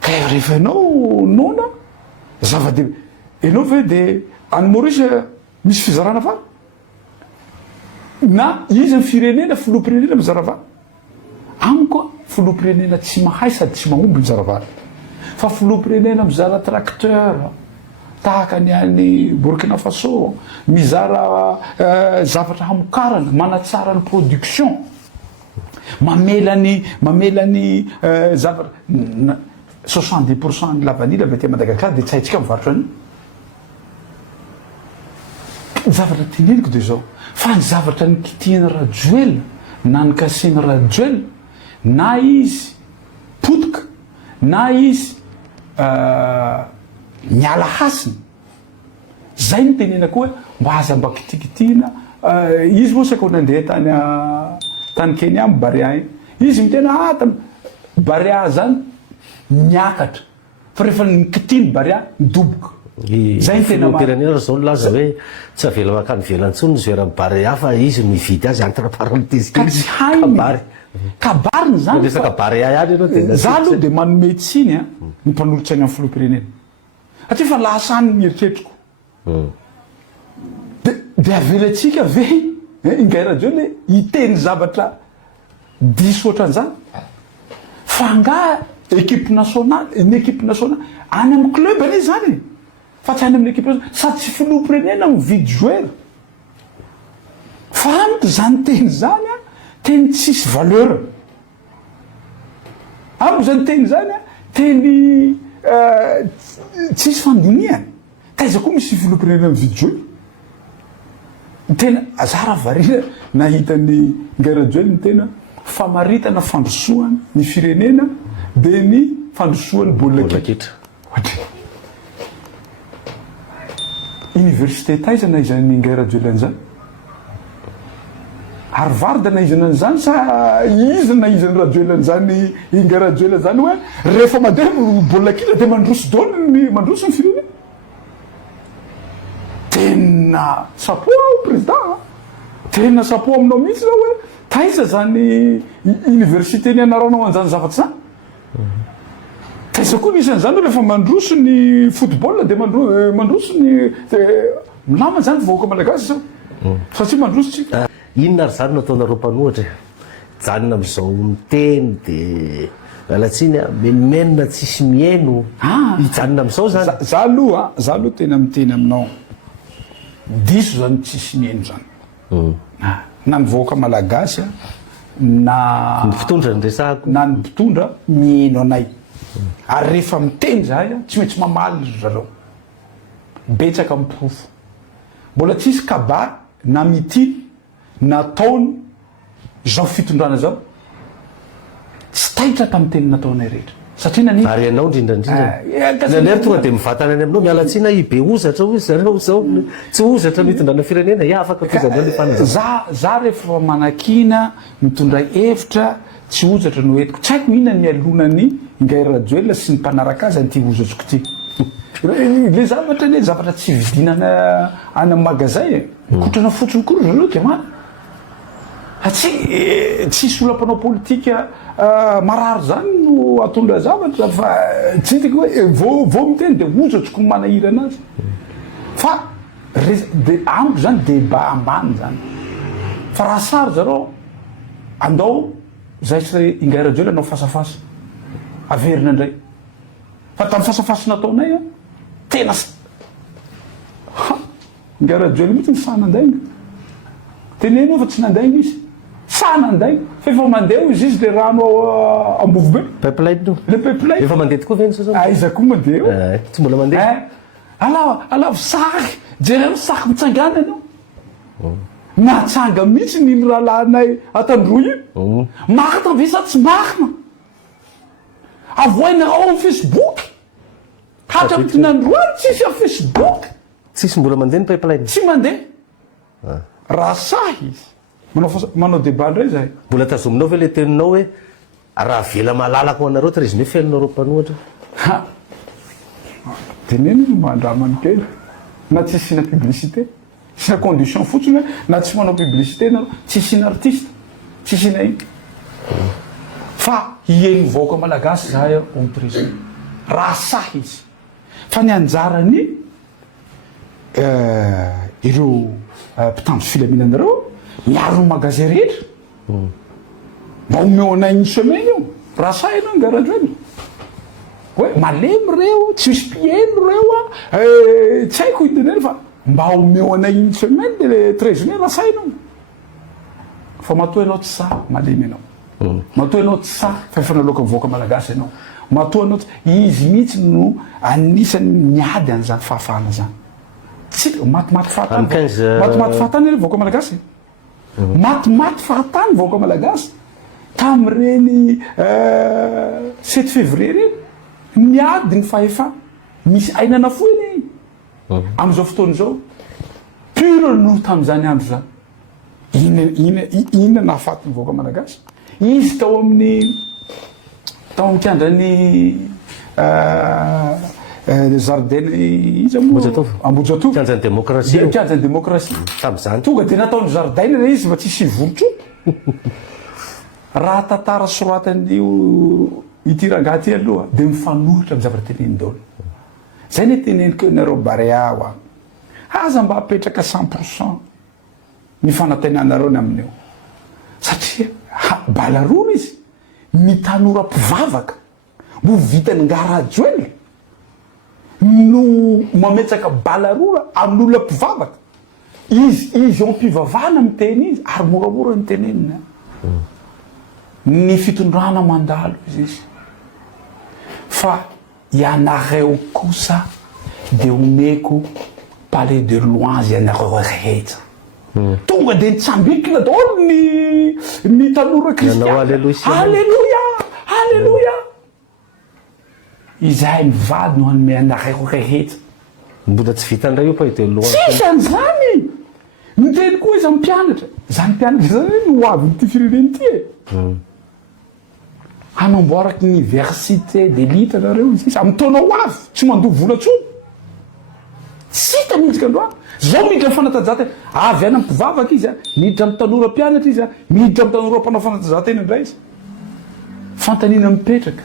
ka rehefa ianao nona zava-dehibe ianao ve de any Maurice misy fizarana vary na izy ny firenena filoham-pirenena mizara vary amiko filoham-pirenena tsy mahay sady tsy mahomby mizara vary fa filoham-pirenena mizara tracteur tahaka ny any Burkina Faso mizara zavatra hamokarana manatsara ny production mamelany zavatra 70% ny lavanila avy aty Madagasikara de tsy haitsika mivarotra any zavatra teneniko de zao fa ny zavatra ny kitihana rajoely na ny kasina rajoely na izy potika na izy miala hasiny zay ny tenenako hoe mba aza mba kitikitihina izy moa saka nandeha tany Kenya amy Barea izy mitena Barea zany miakatra fa rehefa nikitihiny Barea midoboka zay tena pirenena zao laza hoe tsy avela makany velantsony zoerany Barea fa izy mividy azy entre parenthèse ka tsy hainy kabariny zany resaka Barea ihany ianao tena za aloha de manome tsiny a ny mpanolotsaina amin'ny filoham-pirenena satria fa lasany ny eritreritiko de avelatsika ve ingay rajoely hiteny zavatra diso ohatran'izany fa nga équipe nationale ny équipe nationale any amin'ny club anie zany fa tsy any amin'ny équipe nationale sady tsy filoham-pirenena mividy joueur fa amiko zany teny zany a teny tsisy valeur amiko zany teny zany a teny tsisy fandiniany taiza koa misy filoham-pirenena mividy joueur tena azara varina nahitany ngay rajoely ny tena famaritana fandrosoany ny firenena de ny fandrosoany baolina kitra université taiza na izany ngay rajoely an'izany Harvard na izany an'izany sa izy na izany rajoely an'izany ingay rajoely an'izany hoe rehefa mandeha baolina kitra de mandroso daholo mandroso ny firenena tena sapo président tena sapo aminao mihitsy zao hoe taiza zany université ny anaranao an'izany zavatra zany taiza koa nisy an'izany rehefa mandroso ny football de mandroso ny milamana zany vahoaka malagasy zao satria mandroso tsika inona ary zany nataonareo mpanohatra janona am'izao miteny de alatsiny menomenona tsisy mieno hijanona am'izao zany za aloha tena miteny aminao diso zany tsisy mieno zany na mivahoaka malagasy na ny mpitondra ny resahako na ny mpitondra mieno anay ary rehefa miteny zahay tsy maintsy mamaly zareo betsaka mipofo mbola tsisy kabary na mitily nataony zao fitondrana zao tsy taitra tamin'ny teny nataonay rehetra satria naniny ary ianao indrindrandrindra tonga de mivatana any aminao mialatsina ibe ozatra hoy zareo zao tsy ozatra mitondrana firenena ia afaka tozanao le fanazava za rehefa manakina mitondra hevitra tsy ozatra no etiko tsy haiko inona ny alonany ingairajoela sy ny mpanaraka azy an'ity ozatsoko ty le zavatra tsy vidinana any amin'ny magazay kotrana fotsiny kory reo de mana tsisy olam-panao politika marary zany no atondra zavatra fa tsy hitako hoe vo miteny de ozatsoko ny manahira anazy fa de amiko zany débat ambany zany fa raha sary zareo andao zay sy ingairajoela anao fasafasa averina indray fa tamin'ny fasafasa nataonay a tena ingairajoela mihitsy ny sanandaina teneno fa tsy nandaina izy sanandaina fa efa mandeha izy le rano ambovobe pipeline le pipeline efa mandeha tokoa veny iza koa mandeha tsy mbola mandeha alavo saky jereo saky mitsangana anao natsanga mihitsy niny rahalanay atandroa io makina ve sa tsy makina avoaina ao amin'ny Facebook hatra amity nandroany tsisy a Facebook tsisy mbola mandeha ny pipeline tsy mandeha raha sahy izy manao débat ndray zahay mbola tazominao ve le teninao hoe raha vela malalako anareo ty rezume fiainanareo mpanohatra teneny izy mandramany kely na tsy sina publicité sina condition fotsiny hoe na tsy manao publicité nareo tsy sina artiste tsy sina iny fa hieny vaoaka malagasy zahay amin'ny prison raha sahy izy fa ny anjarany ireo mpitandro filaminanareo miaro ny magazin rehetra mba omeo anay ny semaine io raha sahy anao ngarajoeny hoe malemy reo tsy misy mpieno reo a tsy haiko iteneny fa mba omeo anay ny semaine de le 13 mai raha sahy anao fa matoa ianao tsy sa malemy ianao matoa ianao tsy sa fa efa naloaka mivoaka malagasy ianao matoa anao izy mihitsy no anisany miady an'izany fahafahana zany tsy matimaty fahatany fahatany le voaka malagasy matimaty fahatany voaka malagasy tam'ireny 7 février reny miady ny fahefa misy ainana foiny am'izao fotoana zao pure no tam'izany andro zany inona nahafaty ny voaka malagasy izy tao amin'ny kiandrany jardin izy ambojatovo kianjany démocratie kianjany démocratie tam'izany tonga de nataony jardin le izy fa tsisy volotro raha tantara soratan'io ity rangaty aloha de mifanohitra amy zavatra teneny daholo zay ne teneniko nareo barea oa aza mba apetraka 100% ny fanantenanareo ny amin'io satria balarona izy mitanora mpivavaka mo vitany ngarajoely no mametsaka balarora amin'olona mpivavaka izy ao mpivavana miteny izy ary moramora ny tenenina ny fitondrana mandalo izy fa ianareo kosa de omeko palais de louange ianareo rehetra tonga de nitsambikina daholo ny tanora kristiana alleluia alleluia izay mivady no anome anareo rehetra mbola tsy vitandray io palais de louange tsisy an'izany miteny koa izy mpianatra zany mpianatra zany no avy nyty fireneny ty hanamboaraky université d'élite anareo izy amy taonao avy tsy mandovo vola tsony tsy hita mihitsika androany zao miditra fanatanjahantena avy any mpivavaka izy miditra amy tanora mpianatra izy miditra amy tanora mpanao fanatanjahantena indray izy fantanina mipetraka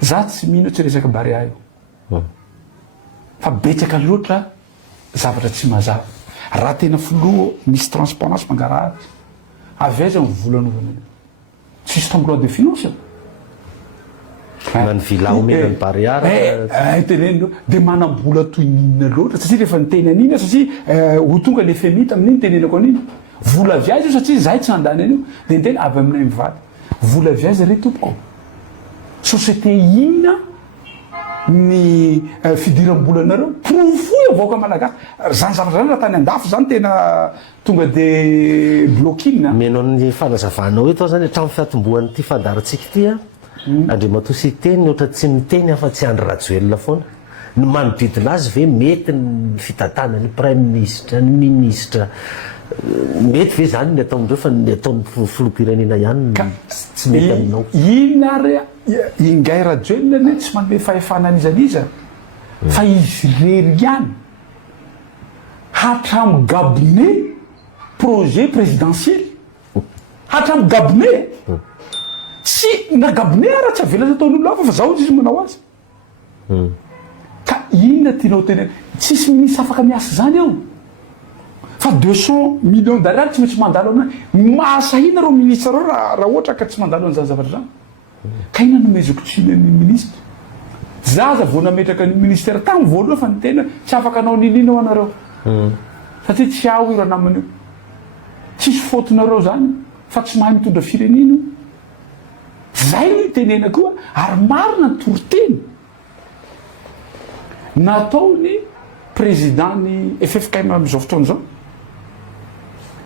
za tsy mino tsy resaka barea io fa betsaka loatra zavatra tsy mazava raha tena filoha misy transparence mangarahatra avy aiza ny volanovana tsisy tambo loi de finance nany vilao mena ny bariara tenenino de manambola toy ninona loatra satria rehefa niteny an'iny satria ho tonga le femita amin'iny tenenako an'iny vola viazy io satria zahay tsy nandany an'io de ntena avy aminay mivady vola viazy re tompoko société inona ny fidiram-bolanareo profoy avoaka malagasy zany zavatra zany raha tany andafo zany tena tonga de bloquina menao ny fanazavanao eto zany hatramy fiatombohan'ity fandarantsika ity a andriamatoa sy teny ohatra tsy miteny afa-tsy andry rajoelona foana ny manodidina azy ve mety ny fitatana ny prime ministre ny ministre mety ve zany ny ataondreo fa ny ataon'ny filoham-pirenena ihany tsy mety aminao inona ary ingay rajoelina ne tsy manome fahefanan'izaniza fa izy rery ihany hatramo gabone projet présidentiel hatramo gabone tsy na gabone ara tsy avela ataon'olo hafa fa zaho izy manao azy ka inona tianao tena tsisy ministre afaka miasa zany ao fa 200 millions d'ariary tsy maintsy mandalo amina mahasahina reo ministre reo raha ohatra ka tsy mandalo an'izany zavatra zany ka ina nomezoko tsinany ministre zaza vao nametraka ny ministère tamy voaloha fa ny tena tsy afaka anao ninina ao anareo satria tsy aho io raha namana io tsisy fotinareo zany fa tsy mahay mitondra firenena io zay no itenena koa ary marina ny toroteny nataony président ny FFKM am'izao fotoana zao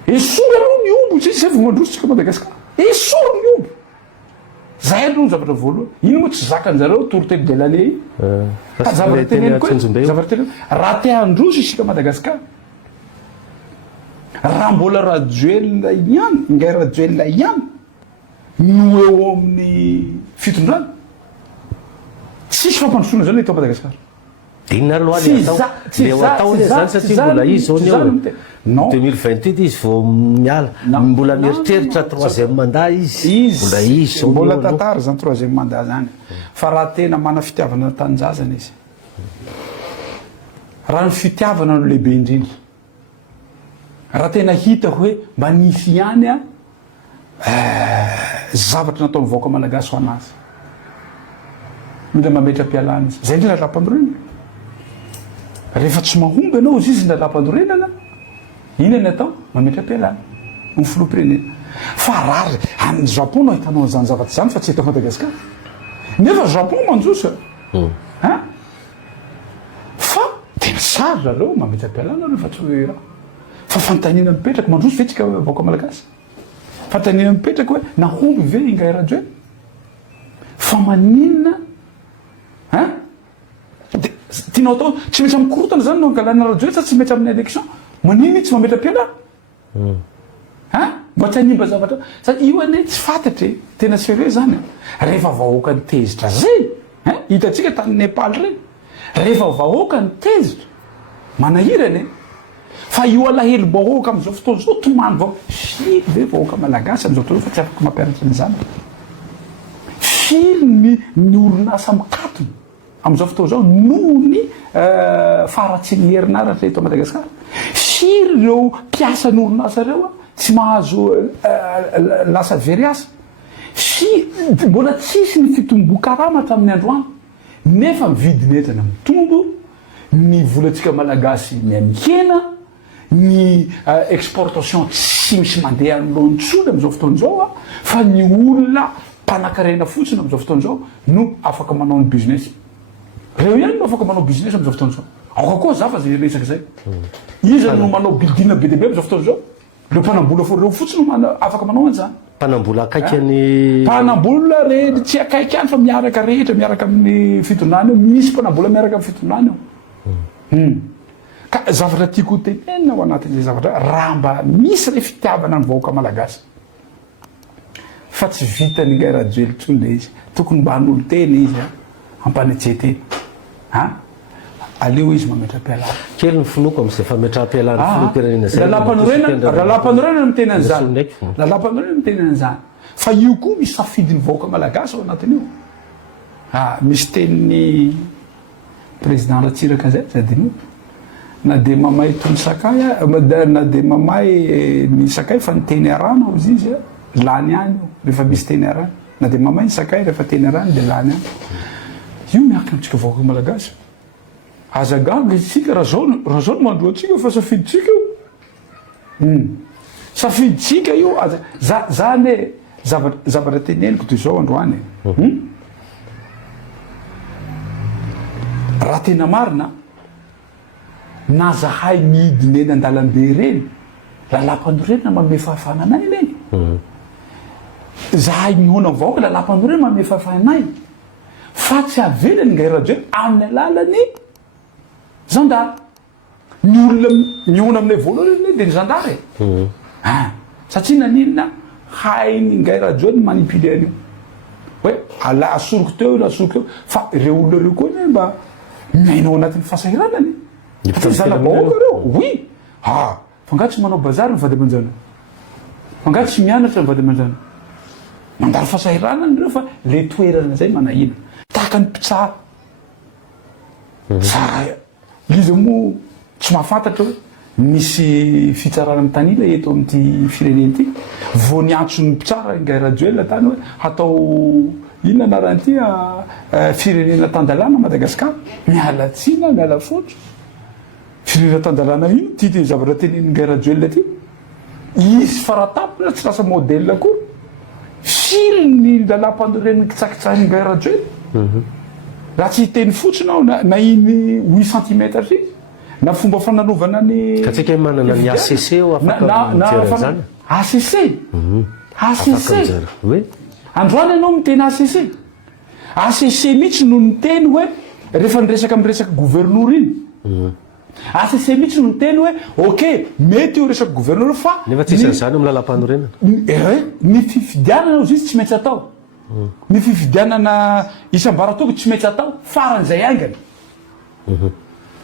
esory aloha ny ombo tsy zay vao mandrositsika Madagasikara esory ny ombo zay aloha ny zavatra voaloha ino moa tsy zakan'zareo toroteny de l'année ka zavatra teneny koa zavatra teneny raha te handroso isika Madagasikara raha mbola rajoelina ihany ingay rajoelina ihany no eo amin'ny fitondrana tsisy fampandrosoana zany eto Madagasikara inona aloha le atao le zany satria mbola izy zao ny ao 2028 izy vao miala mbola mieritreritra troisième mandat izy mbola izy zao mbola tantara zany troisième mandat zany fa raha tena mana fitiavana tanjazana izy raha ny fitiavana no lehibe indrindra raha tena hita hoe mba nisy ihany a zavatra nataon'ny vahoaka malagasy ho anazy mila mametra-pialana izy zay ndrindra lalam-pandrorenana rehefa tsy mahomby ianao izy izy lalam-pandorenana ina ny atao mametra-pialana ny filoham-pirenena fa raha any Japon no ahitanao an'izany zavatra zany fa tsy eto Madagasikara nefa Japon manjosa fa tena sarra reo mametra-pialana rehefa tsy hoe raha fa fantanina mipetraka mandroso ve tsika vahoaka malagasy fantanina mipetraka hoe nahomby ve ingay rajoely fa maninona tianao atao tsy maintsy amikorotana zany no angalana rajoely sa tsy maintsy amin'ny élection maniny tsy mametra-pialana mba tsy hanimba zavatra sady io ane tsy fantatry tena sérieux zany rehefa vahoaka ny tezitra zay hitatsika tany Nepal reny rehefa vahoaka ny tezitra manahirany fa io alahelo bahoaka am'izao fotoana zao tomany vao firy ve vahoaka malagasy am'izao fotoana fa tsy afaka mampianatra an'izany firy ny orinasa mikatony am'izao fotoana zao noho ny faratsy ny herinaratra eto Madagasikara firy ireo mpiasa ny orinasa reo tsy mahazo lasa very asa mbola tsisy ny fitombo-karamatra amin'ny androany nefa mividiny entana mitombo ny volantsika malagasy miamikena ny exportation tsy misy mandeha an'lohantsony am'izao fotoana zao fa ny olona mpanakarena fotsiny am'izao fotoana zao no afaka manao ny business reo ihany no afaka manao business am'izao fotoana zao aoka koa zafa zay resaka zay izy no manao bildina be deabe am'izao fotoana zao reo mpanambola fo reo fotsiny no afaka manao an'izany mpanambola akaiky any mpanambola re tsy akaiky any fa miaraka rehetra miaraka amin'ny fitondrana eo misy mpanambola miaraka amin'ny fitondrana eo ka zavatra tiako tenena ao anatin'izay zavatra raha mba misy re fitiavana ny vahoaka malagasy fa tsy vitany ngay rajoely tsony le izy tokony mba han'olo tena izy ampanetseteny aleo izy mametra-pialana kely ny finoko am'izay fametra-pialana filoham-pirenena zay lalalam-panorenana miteny an'izany lalalam-panorenana miteny an'izany fa io koa misy safidiny vahoaka malagasy ao anatin'io misy tenin'ny président Ratsiraka zay zadiny na de mamay tony sakay na de mamay ny sakay fa ny teny arana izy izy lany any rehefa misy teny arana na de mamay ny sakay rehefa teny arana de lany any io miakina amitsika vahoaka malagasy azagaga isika raha zao no mandroatsika fa safiditsika io safiditsika io zany zavatra teneniko toy zao androany raha tena marina na zahay midiny eny an-dalambe reny lalalam-panorenana manome fahafahananay leny zahay mihona vahoaka lalalam-panorenana manome fahafahanay fa tsy avelany ngay rajoely amin'ny alalany zandary ny olona miona aminay voalohany dia ny zandary satria naninona hainy ngay radio ny manipule an'io hoe ala asoroko teo na asoroko eo fa ireo olona ireo koa ne mba miainao anatin'ny fahasahiranany zanabahoaka reo oui fangatsy manao bazary ny vady aman-jana fangatsy mianatra ny vady aman-jana mandalo fahasahiranany reo fa le toerana zay manahina tahaka ny mpitsara izy moa tsy mahafantatra hoe misy fitsarana amin'ny tanila eto amin'ity fireneny ity vo niantso ny mpitsara ingay radio tany hoe hatao inona anaran'ity firenena tandalana Madagasikara miala tsina miala fotro firenena tandalana ino ty zavatra teneny ingay radio ty izy faratapona tsy lasa modèle akory firy ny lalam-pandoreny kitsakitsahiny ingay radio raha tsy hiteny fotsinao na iny 8 cm izy na fomba fananovana ny katsika manana ny ACC eo afaka zany ACC oui androany ianao miteny ACC mihitsy no niteny hoe rehefa niresaka miresaka gouverneur iny ACC mihitsy no niteny hoe ok mety io resaka gouverneur fa nefa tsy isan'izany amin'ny lalam-panorenana ny fifidianana izy tsy maintsy atao ny fifidianana isam-baratoko tsy maintsy atao faran'izay aingana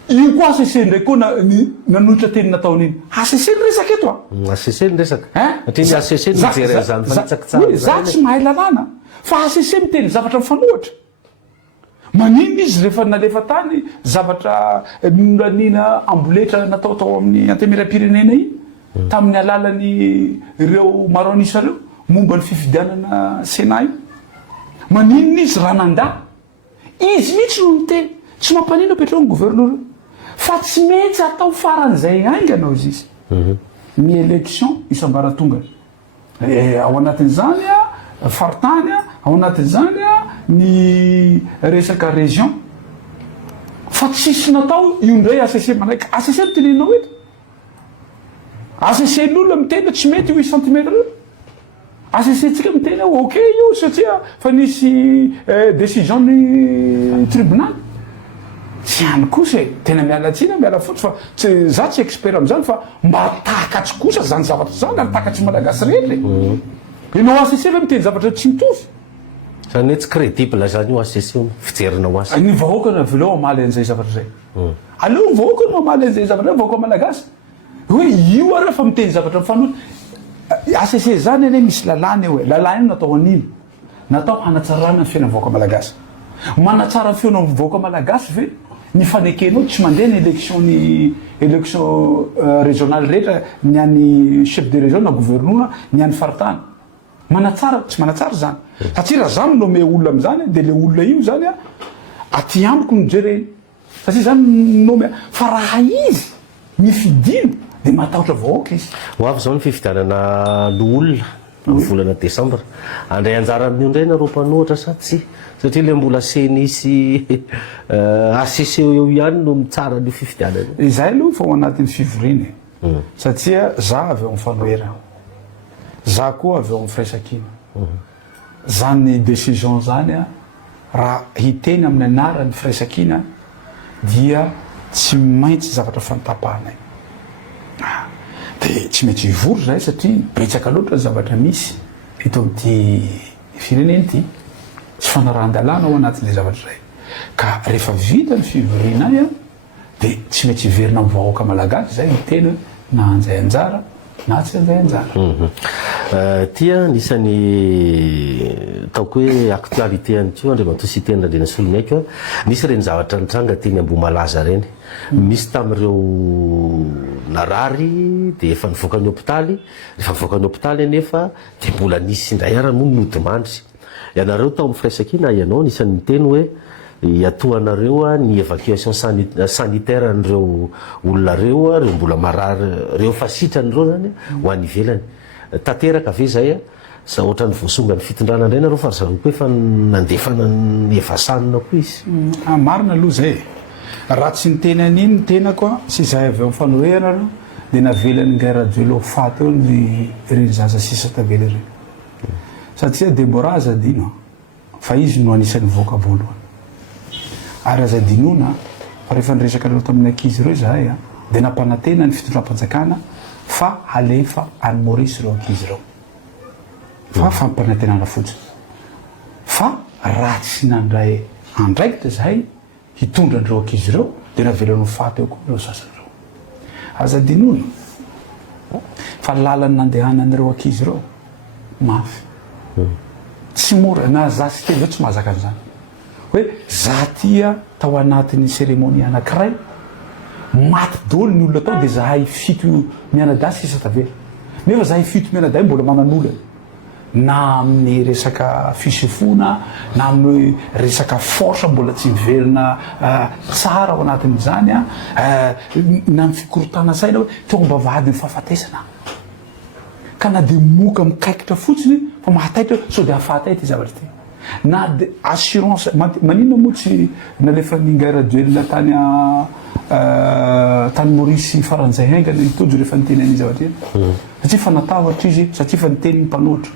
io koa ACC ndraiky koa nanohitra teny nataon'iny ACC ny resaka eto ACC ny resaka satria ny ACC nijery zany fanitsakitsara za tsy mahay lalàna fa ACC miteny zavatra mifanohatra manino izy rehefa nalefa tany zavatra nina amboletra nataotao amin'ny antemera-pirenena iny tamin'ny alalany ireo maro anisa reo momba ny fifidianana Sénat io manino izy raha nanda izy mihitsy no miteny tsy mampanino petrao ny gouverneur fa tsy maintsy atao faran'izay ainganao izy ny élection isam-baratonga ao anatin'izany faritany ao anatin'izany ny resaka région fa tsisy natao io ndray ACC manaiky ACC mitenenao eto ACC n'olona miteny tsy mety 8 cm ACC tsika miteny ok io satria fa nisy décision ny tribunal tsy any kosa tena mialatsina miala fotsy fa za tsy expert am'izany fa mba takatsy kosa zany zavatra zany ary takatsy malagasy rehetra ianao ACC fa miteny zavatra tsy mitovy zany hoe tsy crédible zany io ACC fijerinao azy ny vahoaka vileo amaly an'izay zavatra zay aleo vahoaka no amaly an'izay zavatra vahoaka malagasy hoe io ary fa miteny zavatra mifanohitra ACC zany ane misy lalàna eo lalàna io natao an'ino natao hanatsarana ny fiainan'ny vahoaka malagasy manatsara fiainan'ny vahoaka malagasy ve ny fanekenao tsy mandeha ny élection régionale rehetra ny an'ny chef de région na gouverneur ny an'ny faritany manatsara tsy manatsara zany satria raha zany nome olona am'izany dia le olona io zany aty amiko mijereny satria zany nome fa raha izy mifidino dia matahotra vahoaka izy ho avy zao ny fifidianana loolona volana décembre andray anjara amin'io ndray nareo mpanohatra sa tsy satria le mbola senisy ACC eo ihany no mitsara ny fifidianana izay aloha fa ao anatin'ny fivoriny satria za avy eo amin'ny fanoherana za koa avy eo amin'ny firaisan-kina zany décision zany raha hiteny amin'ny anaran'ny firaisan-kina dia tsy maintsy zavatra fanotapahana dia tsy maintsy hivory zay satria betsaka loatra zavatra misy eto amin'ity fireneny ity tsy fanarahan-dalàna ao anatin'ilay zavatra zay ka rehefa vita ny fivoriana ay dia tsy maintsy hiverina amin'ny vahoaka malagasy zay ny tena na anjay anjara na tsy anjay anjara tia nisany taoko hoe actualité anytio andriamanto sy tena andrena solony aiko nisy reny zavatra nitranga teny Ambomalaza reny misy tamin'ireo narary dia efa nivoaka ny hôpitaly rehefa nivoaka ny hôpitaly anefa dia mbola nisy indray ara no nodimandry ianareo tao amin'ny firaisan-kina ianao nisany miteny hoe atoanareo ny évacuation sanitaire n'ireo olona reo reo mbola marary reo fasitrany reo zany ho any ivelany tanteraka ve zay sa ohatra ny voasonga ny fitondrana indray nareo fa ry zareo koa efa nandefana ny evasanina koa izy marina aloha zay raha tsy niteny an'iny ny tenako sy zay avy amin'ny fanohana reo dia navelany ngay radio leo faty eo ny reny zaza sisa tavela ireny satria Deborah Zadino fa izy no anisan'ny voaka voalohany ary azadinona fa rehefa niresaka reo tamin'ny ankizy ireo zahay dia nampanantena ny fitondram-panjakana fa alefa any Maurice reo ankizy reo fa fampanantenana fotsiny fa raha tsy nandray andraikitra zahay hitondra an'ireo ankizy reo dia navelano faty eo koa ireo sasan'ireo azadinoana fa lalany nandehanan'ireo ankizy reo mafy tsy mora na za sy kely zao tsy mahazaka an'izany hoe za tia tao anatin'ny sérémonie anankiray maty dolo ny olona tao dia zahay fito mianadasy isa tavela nefa zahay fito mianaday mbola manan'olana na amin'ny resaka fisofona na amin'ny resaka force mbola tsy miverina tsara ao anatin'izany na amin'ny fikorotana saina hoe tonga mba vady ny fahafatesana ka na dia moka mikaikitra fotsiny fa mahataitra sao dia ahafahatay ty zavatra ty na de assurance maninona moa tsy nalefa ningaira duel tany tany Maurice faran'izay haingana nitojo rehefa niteny an'izy zavatra eny satria fa natahatra izy satria fa niteny ny mpanohitra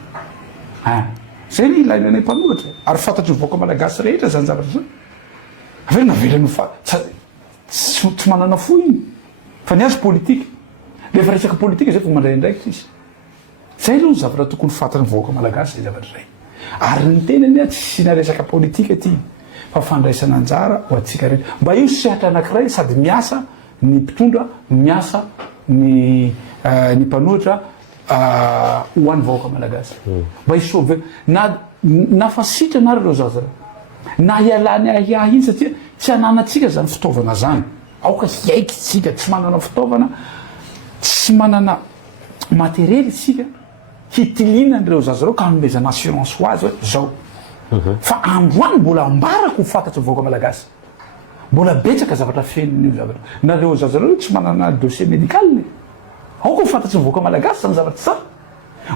zay ny ilaina anay mpanohitra ary fantatry ny voaka malagasy rehetra zany zavatra zany aveo navelany tsy manana fo iny fa ny azy politika rehefa resaka politika zay fa mandray andraikitra izy zay aloha ny zavatra tokony fantatry ny voaka malagasy zay zavatra zay ary ny tenany tsy sina resaka politika ty fa fandraisana anjara ho atsika rehetra mba io sehatra anankiray sady miasa ny mpitondra miasa ny mpanohitra ho an'ny vahoaka malagasy mba isove na fasitra na reo zaza na hialany ahiahy iny satria tsy hananatsika zany fitaovana zany aoka hiaiky tsika tsy manana fitaovana tsy manana materiely tsika hitiliana nyreo zaza reo ka hanomezana assurance ho azy hoe zao fa androany mbola ambarako ho fantatry vahoaka malagasy mbola betsaka zavatra fenon'io zavatra nareo zaza reo tsy manana dossier médical aoka ho fantatry ny vahoaka malagasy zany zavatra tsara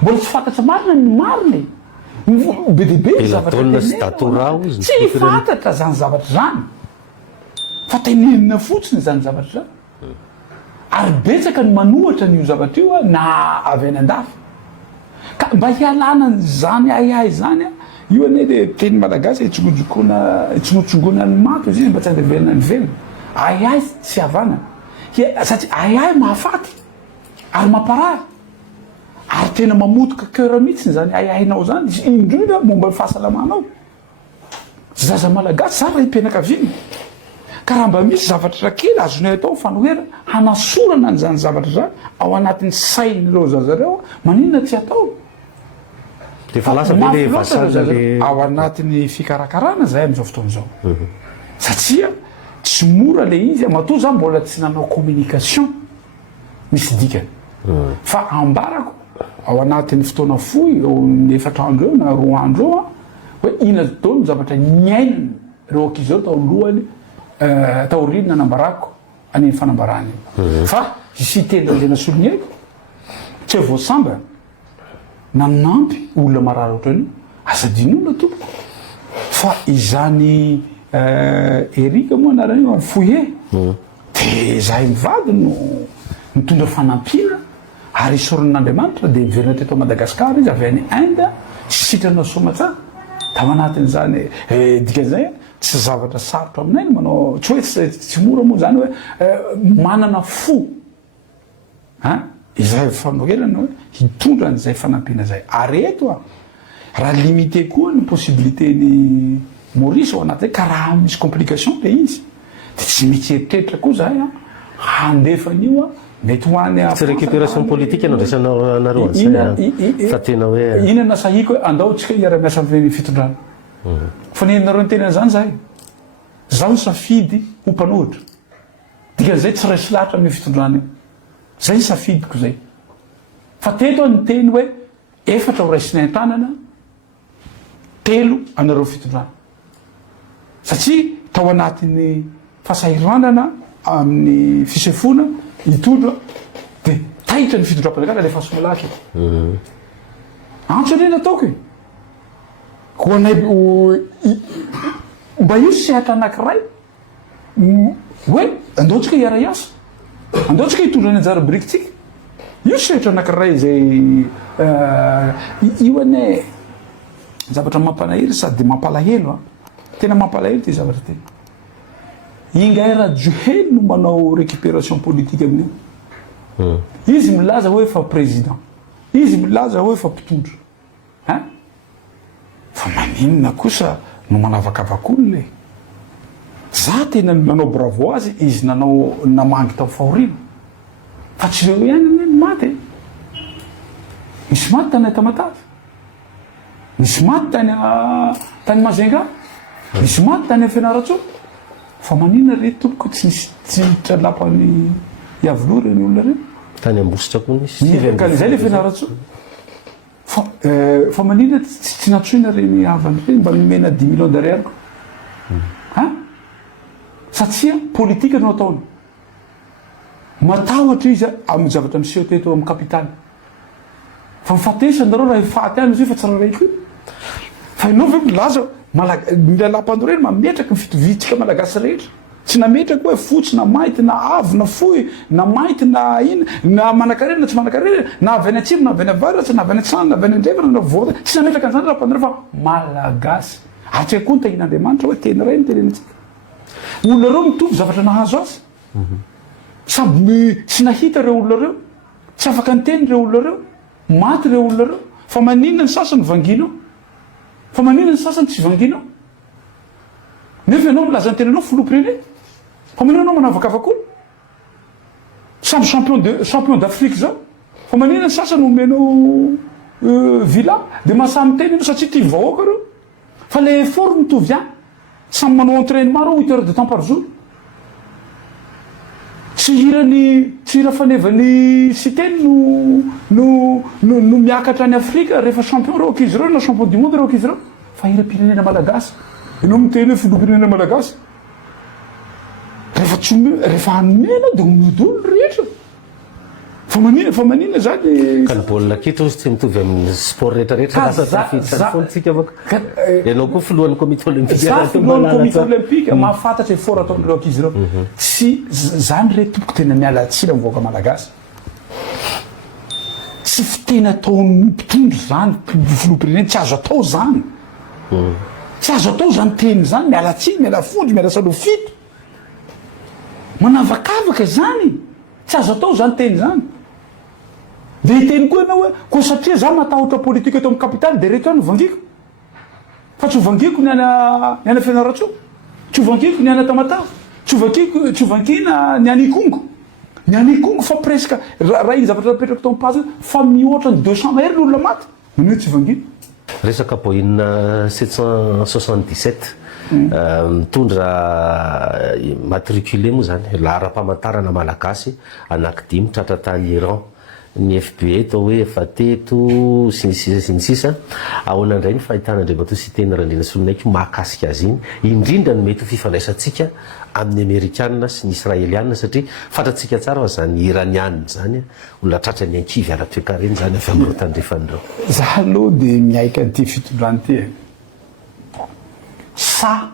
mbola tsy fantatra marina ny mariny be deaibe zavatra tsy fantatra zany zavatra zany fa tenenina fotsiny zany zavatra zany ary betsaka ny manohatra n'io zavatra io na avy any an-dafy ka mba hialana zany ahiahy zany io ane dia teny malagasy tsongotsongona ny mato izy mba tsy andevelona ny velona ahiahy tsy havana satria ahiahy mahafaty ary mamparahy ary tena mamotoka cœur mihitsiny zany ahiahinao zany indrindra momba ny fahasalamanao zaza malagasy zany raha hipenakaviny ka raha mba misy zavatra kely azonay atao fanohera hanasorana n'zany zavatra zany ao anatin'ny sain'ireo zazareo maninona tsy atao ao anatin'ny fikarakarana zay am'izao fotoan'izao satria tsy mora le izy matoa zany mbola tsy nanao communication misy dikany fa ambarako ao anatin'ny fotoana foy ny efatra andro eo na roa andro eo hoe ina tao ny zavatra nyainany reo ankizy eo tao lohany taorinina nambarako aniny fanambarany fa isy tena zay nasolognyaiko tsy voasamba nanampy olona marary ohatrany azadin'olona tompoko fa izany erika moa anarany amy foye dia zahay mivady no mitondra fanampiana ary isoron'Andriamanitra dia miverina teto Madagasikara izy avy any Inde tsy sitrana somatsara tao anatin'izany dikan'izay tsy zavatra sarotra aminay manao tsy hoe tsy mora moa zany hoe manana fo izay fanoherana hoe hitondra n'izay fanampiana zay ary eto raha limité koa ny possibilité ny Maurice ao anaty ka raha misy complication le izy dia tsy mitseritreritra koa zahay handefan'io mety ho any tsy récupération politique anao nareo an'izay fa tena hoe inana sahiko hoe andaotsika iara-miasa amin'ny fitondrana fa nenareo ny tena zany zahay zaho ny safidy ho mpanohitra dikan'izay tsy raisy lahatra amin'ny fitondrana io zay ny safidiko zay fa teto ny teny hoe efatra ho raisiny an-tanana telo anareo fitondrana satria tao anatin'ny fahasahiranana amin'ny fisefona hitondra dia taitra ny fitondram-panjakana lefa somalaky antso reny ataoko ho anay mba io sehatra anankiray hoe andaotsika hiara-iasa andaotsika hitondra ny anjara birikitsika io sehatra anankiray zay io ane zavatra mampanahiry sady mampalahelo tena mampalahelo ty zavatra tena ingay Radjoely no manao récupération politique amin'io. Izy milaza hoe fa président, izy milaza hoe fa mpitondra. Fa maninona kosa no manavakavak'olona e. Za tena nanao bravo azy, izy namangy tao fahoriana. Fa tsy reo ihany ny maty e. Misy maty tany Tamatavy, misy maty tany Majunga, misy maty tany Fianarantsoa. Fa maninona re tompoko tsy tralapany Iavoloha reny olona reny. Tany Ambositra koa zay le Fianarantsoa. Fa maninona tsy natsoina reny avany reny mba nomena 10 millions d'ariary ko. Satria politika no ataony. Matahotra izy amin'ny zavatra miseho teto amin'ny kapitaly. Fa mifatesana raha faty any izy fa tsara raiky. Fa ianao ve milaza ny lalampandro reny mametraka ny fitovitsika malagasy rehetra. Tsy nametraka hoe fotsy na mainty na avo na fohy na mainty na ina na manakarena na tsy manakarena na avy any atsimo na avy any avaratsy na avy any antsana na avy any andrefana na voa. Tsy nametraka an'izany lalampandro fa malagasy. Atsika koa ny tahin'Andriamanitra hoe tena ray ny tenenitsika. Olona reo mitovy zavatra nahazo azy. Samy tsy nahita reo olona reo, tsy afaka niteny reo olona reo, maty reo olona reo. Fa maninona ny sasany vanginao, fa maninona ny sasany tsy vanginao. Nefa ianao milaza ny tenanao filoham-pirenena, fa maninona anao manavakavak'olo. Samy champion d'Afrique zao, fa maninona ny sasany omenao villa dia mahasamy teny ianao satria tia vahoaka reo. Fa le effort mitovy ihany. Samy manao entraînement 8 heures de temps par jour. Tsy hira fanevany sy teny no miakatra any Afrika rehefa champion reo ankizy reo na champion du monde reo ankizy reo. Fa hira-pirenena malagasy. Ianao miteny hoe filoham-pirenena malagasy. Rehefa hanomena dia omodolo rehetra. Fa maninona zany ka ny baolina kitra ozy tsy mitovy amin'ny sport rehetrarehetra lasa fontsika avako. Ianao koa filohan'ny comité olympique. Za filohan'ny comité olympique mahafantatra effort ataon'ireo ankizy ireo. Tsy zany re tompoko tena miala tsiny amin'ny vahoaka malagasy. Tsy fiteny ataon'ny mpitondro zany filoham-pirenena tsy azo atao zany. Tsy azo atao zany teny zany miala tsiny, miala fondro, miala salofito. Manavakavaka zany. Tsy azo atao zany teny zany. Dia hiteny koa ianao hoe koa satria za matahotra politika eto amin'ny kapitaly dia reto ihany vangiko. Fa tsy vangiko ny ana Fianarantsoa, tsy vangiko ny ana Tamatavy, tsy vankina ny ana Ikongo. Ny ana Ikongo fa presque raha iny zavatra napetraka tao amin'ny pazy fa mihoatra ny 200 mahery ny olona maty. Maninona tsy vangino. Resaka boina 777 mitondra matriculé moa zany lahara-pamantarana malagasy anankidimy tratra tany Iran. Ny FBA tao hoe efa teto sy ny sisa ahoana indray ny fahitana Andriamatoa sy teny Randriana Solonaiky mahakasika azy iny indrindra ny mety ho fifandraisantsika amin'ny Amerikanina sy ny Israelianina satria fantatsika tsara fa zany Iranianina zany olona tratra ny ankivy ara-toekareny zany avy amin'ireo tandrefan'ireo. Za aloha dia miaika an'ity fitondrany ity sa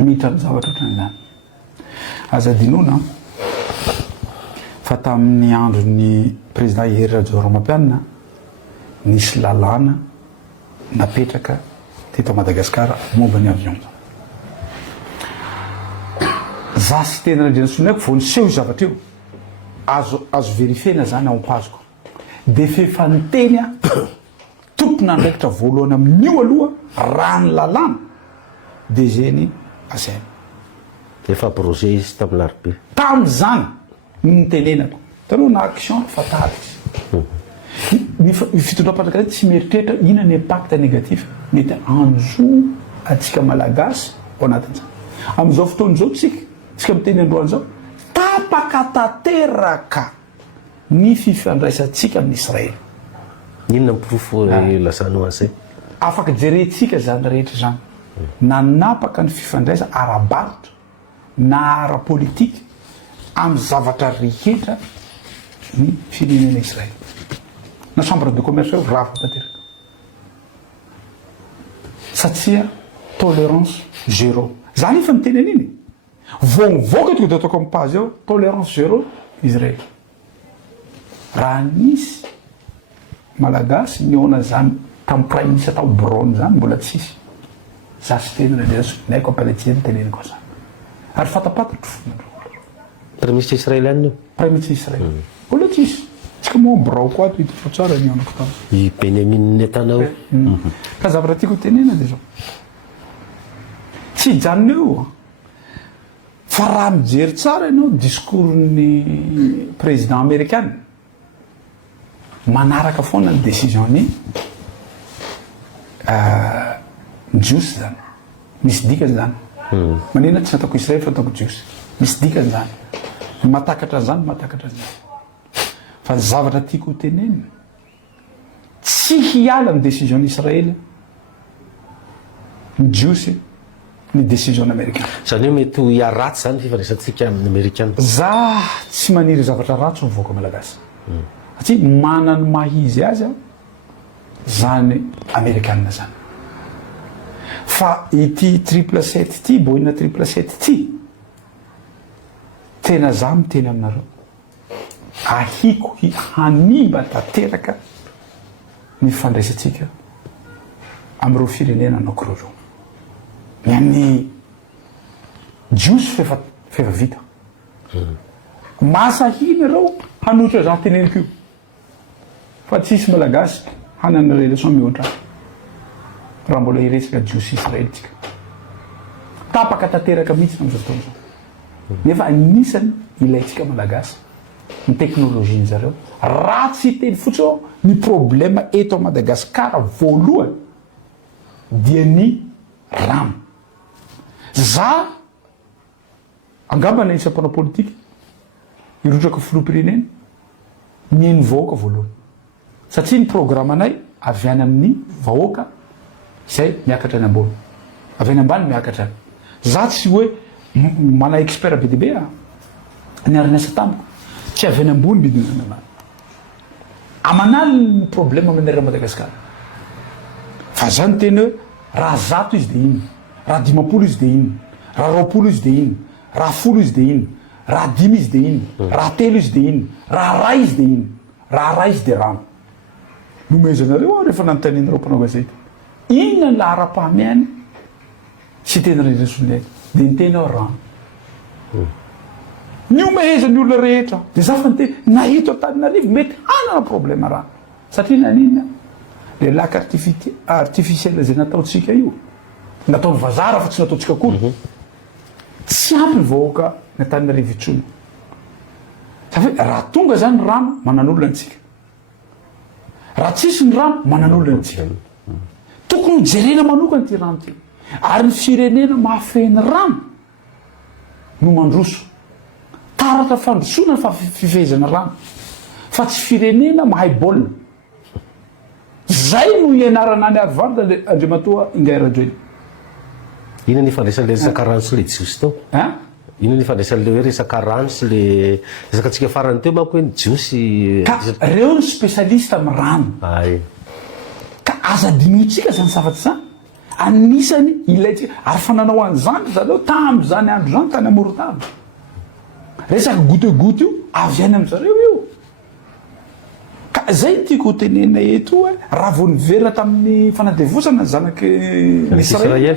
mitra ny zavatra ohatran'izany. Aza dinona fa tamin'ny andron'ny président Ihery Rajaoramampianina nisy lalàna napetraka teto Madagasikara momba ny avion. Za sy teny Randriana Solonaiky vao niseho zavatra io azo verifiena zany ao am-pazoko dia fefa niteny tompona andraikitra voalohany amin'io aloha raha ny lalàna dia zeny asaina. Efa projet izy tamin'ny larbe. Tamin'izany nitenenako taloha na action fatale ny fitondram-panjakana tsy mieritreritra ina ny impact négatif mety anjo atsika malagasy ao anatin'izany. Amin'izao fotoan'izao tsika miteny androan'izao tapaka tanteraka ny fifandraisantsika amin'ny Israely. Inona ny profo lasana ho an'izay? Afaka jerentsika zany rehetra zany nanapaka ny fifandraisa ara-barotra na ara-politika amin'ny zavatra rehetra ny firenena Israely. Na chambre de commerce eo raha tanteraka. Satria tolérance zéro. Zany efa miteny an'iny. Vao mivoaka tonga dia ataoko amin'ny page eo tolérance zéro Israely. Raha nisy malagasy niona zany tamin'ny prime ministre tao Brown zany mbola tsisy. Za sy teny Randriana Solonaiky ampalatsiny teneniko zany. ary fatapatatro fonareo Premier-ministre israélienne io premier-ministre Israël mbola tsisy tsika moa birao koa to hitako tsara ny anako tao i Benjamin Netanyahu ka zavatra tiako tenena dia zao tsy janona eo fa raha mijery tsara ianao discours-ny président américain manaraka foana ny décision-ny jiosy zany misy dikany zany manina tsy nataoko Israely fa ataoko jiosy misy dikany zany matakatra zany fa ny zavatra tiako tenena tsy hiala ny décision n'Israël ny jiosy ny décision américaine zany hoe mety ho hiaratsy zany fifandraisantsika amin'ny américaine za tsy maniry zavatra ratso mivoaka malagasy satria manany mahizy azy aho zany américaine zany fa ity 777 ty Boeing 777 ty tena za miteny aminareo ahiko hanimba tanteraka ny fandraisantsika amin'ireo firenena anankiroa ny amin'ny jiosy fefa vita masahina reo hanotra za teneniko io fa tsisy malagasy hanana relation mihoatra raha mbola hiresaka jiosy Israely tsika tapaka tanteraka mihitsy amin'izao fotoana zao nefa anisany ilayntsika malagasy ny teknolojia zareo raha tsy teny fotsiny ny problème eto Madagasikara voalohany dia ny rano za angambana isa mpanao politika irotraka filoham-pirenena ny vahoaka voalohany satria ny programme anay avy any amin'ny vahoaka izay miakatra any ambony avy any ambany miakatra any za tsy hoe mana expert be dibe ny arinasa tamiko tsy avy any ambony midinana amanaly ny problème aminareo Madagasikara fa zany teny hoe raha zato izy de iny raha 50 izy de iny raha 20 izy de iny raha 10 izy de iny raha 10 izy de iny raha 3 izy de iny raha ray izy de iny raha ray izy de rano nomezanareo rehefa nanotanenareo mpanao gazety inona ny lahara-pahamiany sy teny reresolonay de ny teny ao rano ny omeheza ny olona rehetra de za fa nyteny nahito Antananarivo mety hanana problème rano satria nanina le lac artificiel zay nataotsika io nataony vazara fa tsy nataotsika kory tsy ampy ny vahoaka ny Antananarivo intsony satria raha tonga zany rano manan'olona antsika raha tsisy ny rano manan'olona antsika tokony jerena manokana ty rano ty ary ny firenena mahafehny rano no mandroso taratra fandrosona fa fifehezana rano fa tsy firenena mahay baolina zay no ianarana any Harvard Andriamatoa Ingay Rajoelina ina ny fandraisan'le resaka rano sy le jiosy tao ina ny fandraisan'le hoe resaka rano sy le resaka antsika farany teo manko hoe ny jiosy ka reo ny spécialiste amin'ny rano ay ka aza dinotsika zany savatry zany anisany ilayntsika ary fa nanao an'izany zareo tam'izany andro zany tany amoron-tany resaka goûte io avy any amin'zareo io ka zay tiako tenena eto hoe raha vao niverina tamin'ny fanadevosana zanaky Israely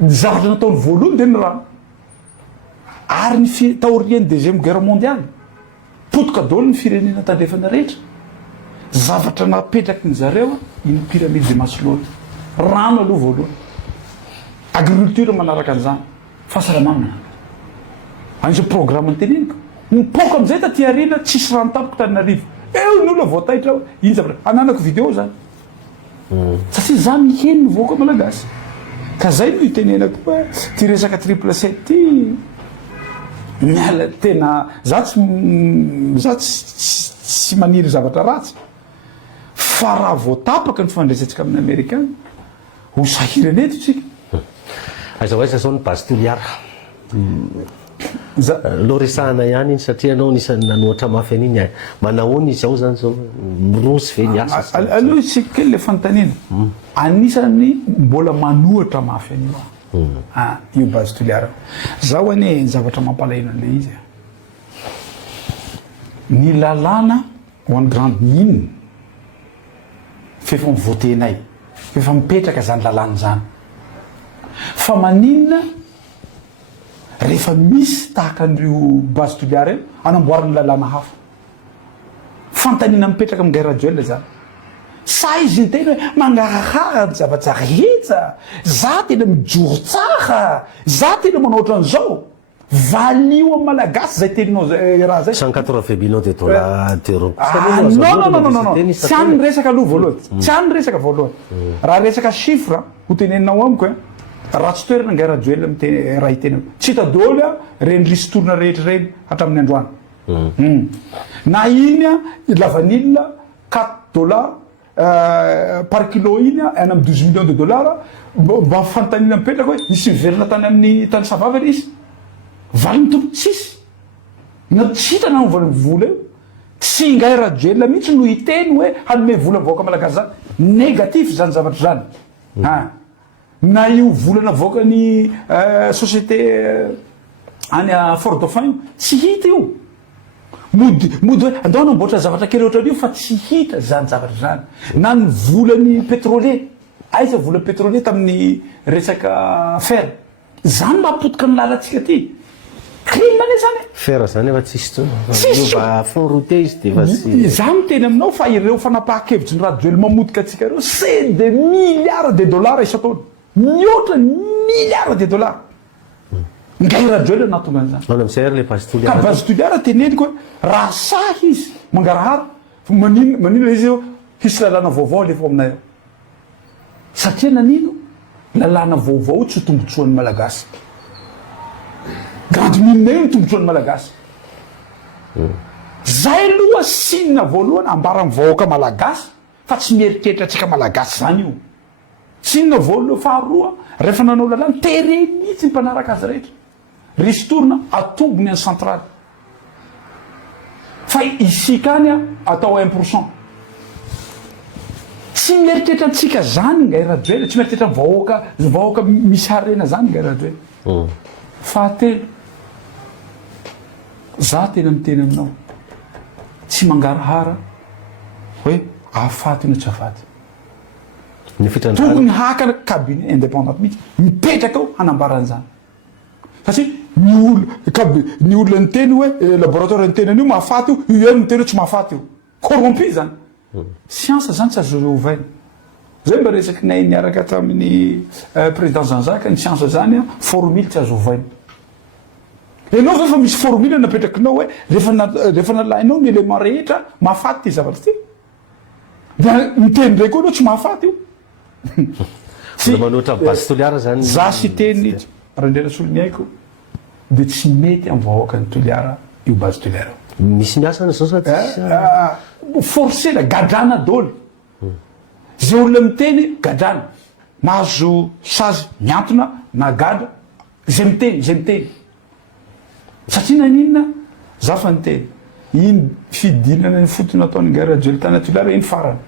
zavatra nataony voalohany de ny rano ary ny taorian'ny deuxième guerre mondiale potoka daholo ny firenena tandrefana rehetra zavatra napetraky ny zareo iny pyramide de Maslow rano aloha voalohany agriculture manaraka an'izany fahasalamamana an'izao programme ny teneniko mipoka am'izay taty arena tsisy rano tapoko Antananarivo eo ny olona voataitra iny zavatra ananako video zany satria za miheny ny voaka malagasy ka zay no itenenako hoe ty resaka 777 ty miala tena za tsy maniry zavatra ratsy fa raha voatapaka ny fandraisantsika amin'ny Amerikana ho sahirana eto tsika aiza ho aiza zao ny base toliara lo resahana ihany iny satria anao nisany nanoatra mafy an'iny manahoana izy ao zany zao mirosy ve ny asa aloha isika kely le fanontaniana anisany mbola manohatra mafy an'io io base toliara zaho ane zavatra mampalahelo an'le izy ny lalàna ho an'ny grande mine fefa mivotenay fefa mipetraka zany lalàna zany fa maninona rehefa misy tahaka an'ireo base toliara io anamboarany lalàna hafa fantanina mipetraka amin'ny gairaduel zany sa izy ny tena hoe mangarahara ny zava-jarehetsa za tena mijoro tsara za tena manao ohatran'izao valio amin'ny malagasy zay teninao raha zay 180 millions de dollars d'euros. non tsy any resaka aloha voalohany tsy any resaka voalohany raha resaka chiffre ho teneninao amiko raha tsy toerana gairaduel miteny raha hitena tsy hita daholo reny listourna rehetra reny hatramin'ny androany na iny la vanille 4 dollars par kilo iny any amin'ny 12 millions de dollars mba fantanina mipetraka hoe misy miverina tany amin'ny tany savavy izy valiny tompo tsisy na tsy hitana ny vola io tsy gairaduel mihitsy no hiteny hoe hanome vola voaka malagasy zany négatif zany zavatra zany na io volana voaka ny société any Fort Dauphin io tsy hita io mody hoe andao anamboatra zavatra kely ohatran'io fa tsy hita zany zavatra zany na ny volany pétrolier aiza vola pétrolier tamin'ny resaka fer zany mahapotika ny lalantsika ty crime ane zany fer zany efa tsisy tsony fond routier izy de efa sy za miteny aminao fa ireo fanapahan-kevitry ny raduel mamodika atsika reo c'est des milliards de dollars isa-taona mihoatra milliards de dollars gairaduel natonga an'izany ana am'zay ary le base toliara ka base toliara teneniko hoe raha sahy izy mangarahara manino izy eo hisy lalàna vaovao lefa aminay ao satria nanino lalàna vaovao tsy ho tombotsoan'ny malagasy grande mine io ny tombotsoan'ny malagasy zay aloha sinina voalohany ambara mivahoaka malagasy fa tsy mieritreritra atsika malagasy zany io sinina voalohany faharoa rehefa nanao lalàna tere mihitsy ny mpanaraka azy rehetra ristourna atombony any centrale fa isika any atao 1%. Tsy mieritreritra antsika zany gairaduel tsy mieritreritra vahoaka misy harena zany gairaduel fahatelo za tena miteny aminao tsy mangarahara hoe afaty no tsy afaty tokony haka cabinet indépendant mihitsy mipetraka ao hanambaran'izany satria ny olona ny teny hoe laboratoire ny tenan'io mahafaty io io ny teny hoe tsy mahafaty io corrompu zany science zany tsy azo ovaina zay mba resaky nay niaraka tamin'ny président Jean-Jacques ny science zany formule tsy azo ovaina enao fa efa misy formule napetrakinao hoe rehefa nalainao ny élément rehetra mahafaty ty zavatra ty da miteny ndray koa anao tsy mahafaty io manoatra base toliara zany za sy teny raha ndrena solony aiko de tsy mety amin'ny vahoaka ny toliara io base toliara misy miasana zao sa forcé la gadrana daholo zay olona miteny gadrana mahazo sazy miantona na gadra zay miteny satria naninona za fa niteny iny fidinana ny fotony ataony gairaduel tany toliara iny farany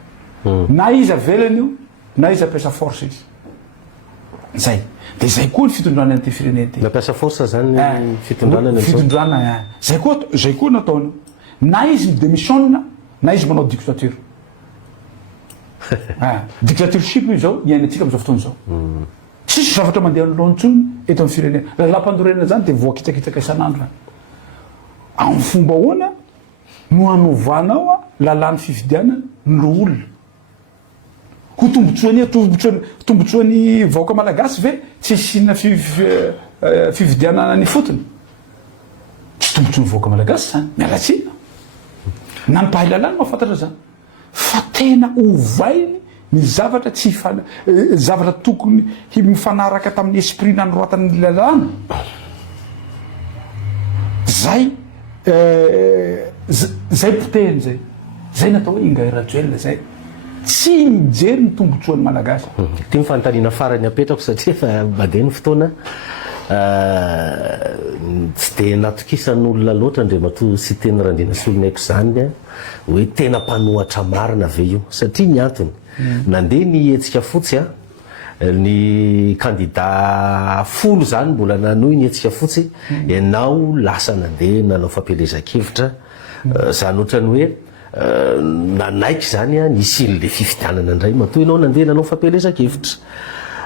na izy avelany io na izy ampiasa force izy zay de zay koa ny fitondrana an'ity firenena ty nampiasa force zany fitondrana zay koa nataony na izy midémissionna na izy manao dictature dictatureship io zao iainantsika am'izao fotoana zao tsisy zavatra mandeha nylontsony eto amin'ny firenena lalam-pandorenana zany de voakitsakitsaka isan'andro amin'ny fomba hoana no hanovanao lalàny fifidianana no olona ho tombotsoany vahoaka malagasy ve tsy sinna fifidianana ny fotony tsy tombotsoany vahoaka malagasy zany mialatsina na ny mpahay lalàny mahafantatra zany fa tena ovainy ny zavatra tsy zavatra tokony mifanaraka tamin'ny esprit nanoroatan'ny lalàna zay potehiny zay natao hoe gairaduel zay tsy mijery ny tombotsoan'ny malagasy ty mifantanina farany apetrako satria fa mandeha ny fotoana tsy de natokisan'olona loatra andriamato sy teny randina solony aiko zany hoe tena mpanohatra marina ve io satria ny antony nandeha ny etsika fotsy ny candidat folo zany mbola nanohy ny etsika fotsy ianao lasa nandeha nanao fampelezan-kevitra zany ohatrany hoe nanaiky zany nisy le fifidianana indray matoa ianao nandeha nanao fampelezan-kevitra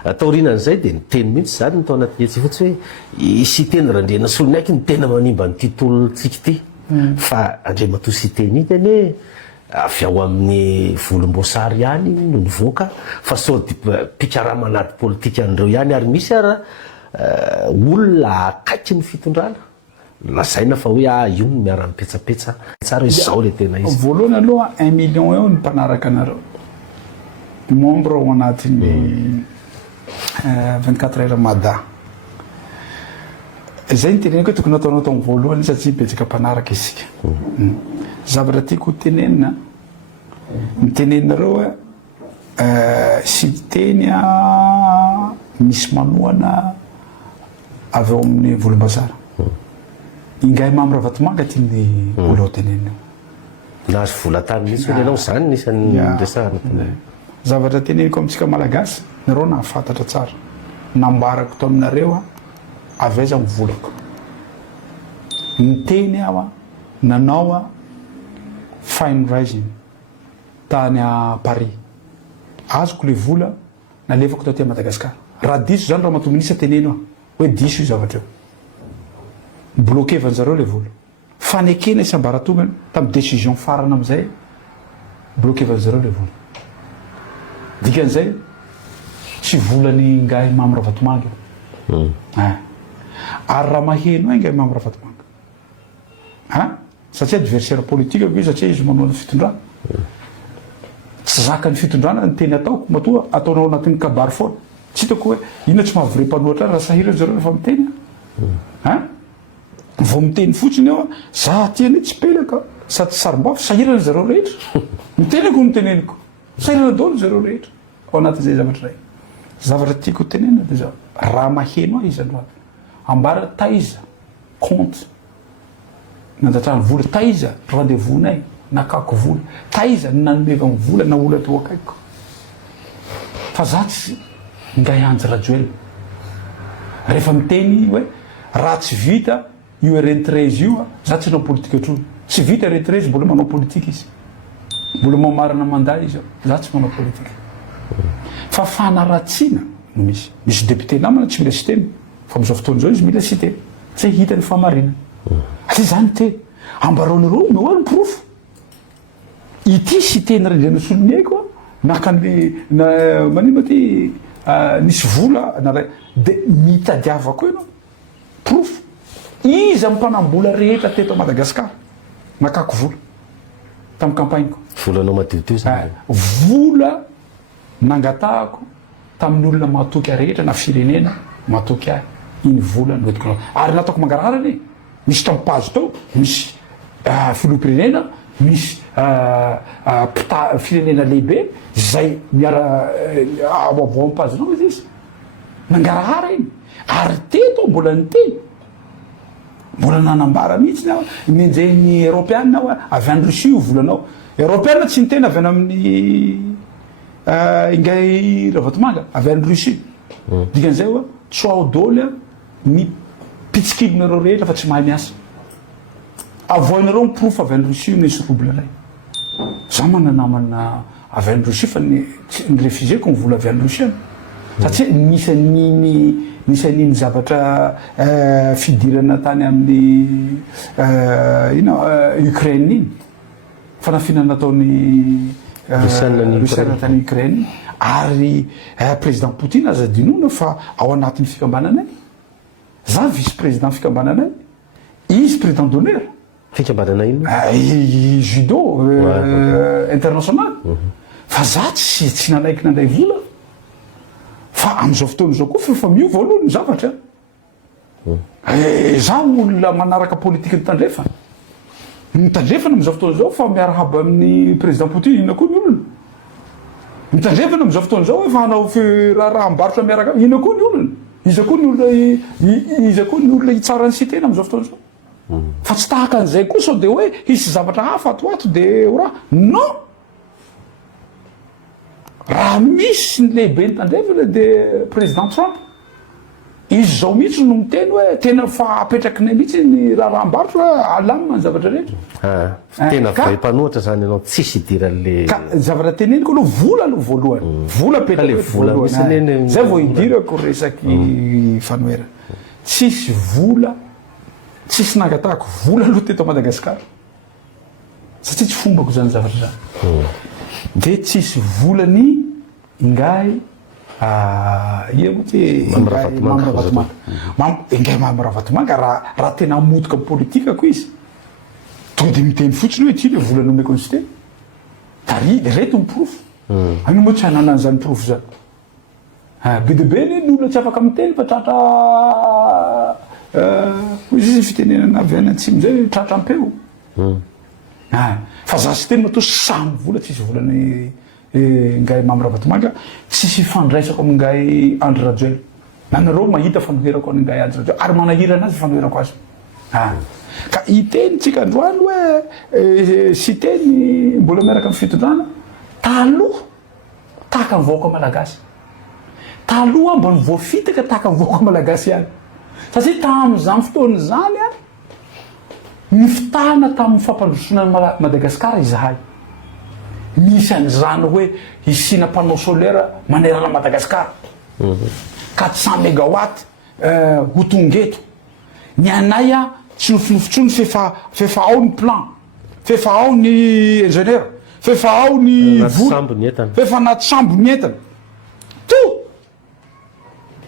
taorinan'izay dia ny teny mihitsy zany no tao anaty etsy fotsy hoe isy teny randrena solony aiky ny tena manimba ny titolontsika ity fa andriamatoa sy teny ity anie avy ao amin'ny volomboasary ihany no nivoaka fa sao mpikarama anaty politika an'ireo ihany ary misy ara olona akaiky ny fitondrana lazaina fa hoe io no miara-mipetsapetsa tsara hoe zao le tena izy voalohany aloha 1 million eo ny mpanaraka anareo membre ao anatin'ny 24 heures mada zay ny teneniko hoe tokony ataonao tamin'ny voalohany satria betsaka mpanaraka isika zavatra tiako tenenina mitenenareo sy teny misy manoana avy ao amin'ny volombazara ingay mamra vatomanga tiany olo ao tenenina nahazo volatany mihitsy hoe ianao zany nisan'ny resahana zavatra teneniko amintsika malagasy nareo nahafantatra tsara nambarako to aminareo avy aiza mivolako niteny aho nanao fundraising tany a Paris azoko le vola nalefako taty Madagasikara raha diso zany raha matominisa teneno hoe diso io zavatra io bloqué vanjareo le vola fanekena isam-baratongany tamin'ny décision farana amizay bloqué vanjareo le vola dikan'izay tsy volany ngay mamra vatomanga ary raha maheno ngay mamra vatomanga satria adversaire politique io satria izy manoana fitondrana tsy zaka ny fitondrana ny teny ataoko matoa ataonao anatin'ny kabary foana tsy hitako hoe inona tsy mahavre mpanoatra raha sahira zareo rehefa miteny vao miteny fotsiny eo za tiany tsy pelaka sady sarombafy sahirana zareo rehetra mitenako miteneniko sahirana dolo zareo rehetra ao anatin'izay zavatra ray zavatra tiako tenena dia zao raha maheno izy androany ambara taiza compte nandatrany vola taiza rendez-vous-nay nakako vola taiza nanomeva ny vola na ola teo akaiko fa za tsy ngay anjy rajoel rehefa miteny hoe raha tsy vita io rentré izy io za tsy nanao politika atrony tsy vita rentré izy mbola manao politika izy mbola mamarina manday izy za tsy manao politika fa fanaratsiana no misy député namana tsy mila système fa amizao fotoana zao izy mila système tsy hitany famarinana aty zany teny ambaraonareo meoa ny profo ity système rendrena soloniaiko nakan'le manino ty nisy vola de mitadiavako ianao profo iza mpanambola rehetra teto Madagasikara nakako vola tamin'ny campagneko volanao matioto zany vola nangatahako tamin'ny olona matoky rehetra na firenena matoky ahy iny vola noetiko ary nataoko mangararany misy tampazo tao misy filopirenena misy firenena lehibe zay miara avoavo ampazonao izy izy nangarahara iny ary teto mbola nyteny mbola nanambara mihitsy nao menjeny européenne ao avy any Russie io volanao européenne tsy niteny avy any amin'ny ingay ravatomanga avy any Russie dikan'izay hoe tsoao doly ny pitsikilonareo rehetra fa tsy mahay miasa avoinareo miprofo avy any Russie io nisy roble ray za mananamana avy any Russie fa ny refuseko mivola avy any Russie satria nisan'iny zavatra fidirana tany amin'ny Ukraine iny fanafinana nataony Rusiana tany Ukraine ary président Poutine aza dinona fa ao anatin'ny fikambananay za vice président fikambananay izy président d'honneur fikambanana ino judo international fa za tsy nanaiky nanday vola fa am'izao fotoana zao koa fa miova aloha ny zavatra za olona manaraka politika nitandrefana am'izao fotoana zao fa miarahaba amin'ny président Poutine inona koa ny olona mitandrefana am'izao fotoana zao efa hanao raha ambarotra miaraka inona koa ny olona iza koa ny olona hitsara ny sitena am'izao fotoana zao fa tsy tahaka an'izay koa sao de hoe hisy zavatra hafa atoato de raha non raha misy ny lehibe nitandrefana de président Trump izy zao mihitsy no miteny hoe tena fa apetrakinay mihitsy ny raharambarotra hoe alamina ny zavatra rehetra. Tena vaim-panoatra zany ianao tsisy idiran'le ka zavatra teneniko aloha vola aloha voalohany vola le vola misy neny zay vao idirako resaky fanoera tsisy vola tsisy nangatahako vola aloha teto Madagasikara satria tsy fombako zany zavatra zany de tsisy volany ingay ia motsy mamravatomanga ingay mamravatomanga raha tena amotoka amin'ny politikako izy tonga de miteny fotsiny hoe ty le vola nomeko ny système tari reto ny profo ano moa tsy hanana an'izany profo zany be de be ny olona tsy afaka miteny fa tratra izy fitenenana avy any antsimo zay tratra ampeo fa za sy teny matao samy vola tsisy volany ngay mamravatomanga tsisy fandraisako amingay Andry Rajoelina nanareo mahita fanoherako an'ingay Andry Rajoelina ary manahira anazy fanoherako azy ka itenitsika androany hoe sy teny mbola miaraka amin'ny fitondrana taloha tahaka ny vahoaka malagasy taloha mba ny voafitaka tahaka ny vahoaka malagasy ihany satria tamin'izany fotoana zany ny fitahana tamin'ny fampandrosoana Madagasikara izahay misy an'izany hoe isina panneau solaire manerana Madagasikara 400 mégawatt ho tongeto ny anay tsy nofinofotrony fefa ao ny plan fefa ao ny ingénieur fefa ao ny vola fefa anaty sambo ny entana to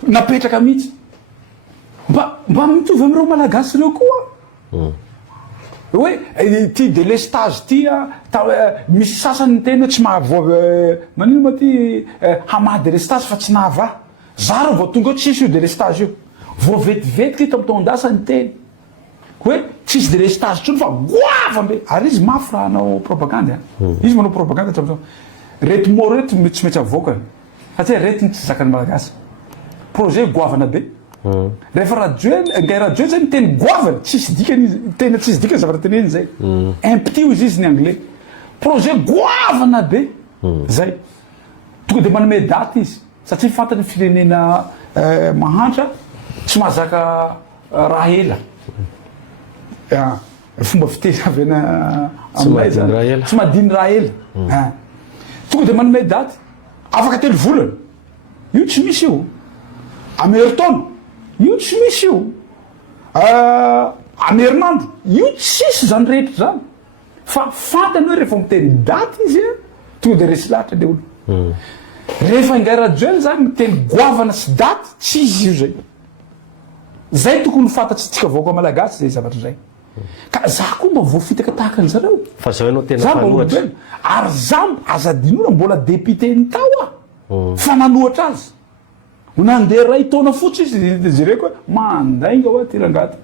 napetraka mihitsy mba mitovy amin'ireo malagasy ireo koa hoe ty délestage ty misy sasany ny teny hoe tsy mahavoa manino ma ty hamaha délestage fa tsy nahava za raha vao tonga eo tsisy io délestage io vao vetivetika ito am'tondasa ny teny hoe tsisy délestage trony fa goavambe ary izy mafy raha hanao propagande izy manao propagande tram'zao reto mo reto tsy metsy avoakany satria rety ny tsy zakany malagasy projet goavana be rehefa ngay radio zay ny teny goavana tsisy dikany tena tsisy dikany zavatra teneny zay imptio izy ny anglais projet goavana be zay tonga de manome daty izy satria fantany firenena mahantra tsy mahazaka raha ela fomba fiteny avy ena amay zany tsy mahadiny raha ela tonga de manome daty afaka telo volana io tsy misy io ameritaona io tsy misy io amerinandro io tsisy zany rehetra zany fa fantany hoe rehefa miteny daty izy tonga de resy lahatra le olo rehefa ingay rajoely zany miteny goavana sy daty tsy izy io zay tokony fantatsitsika vaoaka malagasy zay zavatra zay ka za koa mba voafitaka tahaka an'zareo fa zao ianao tena fanoatra ary za azadinona mbola député ny tao fa nanoatra azy nandeha ray taona fotsy izy jereko hoe mandainga hoe tirangata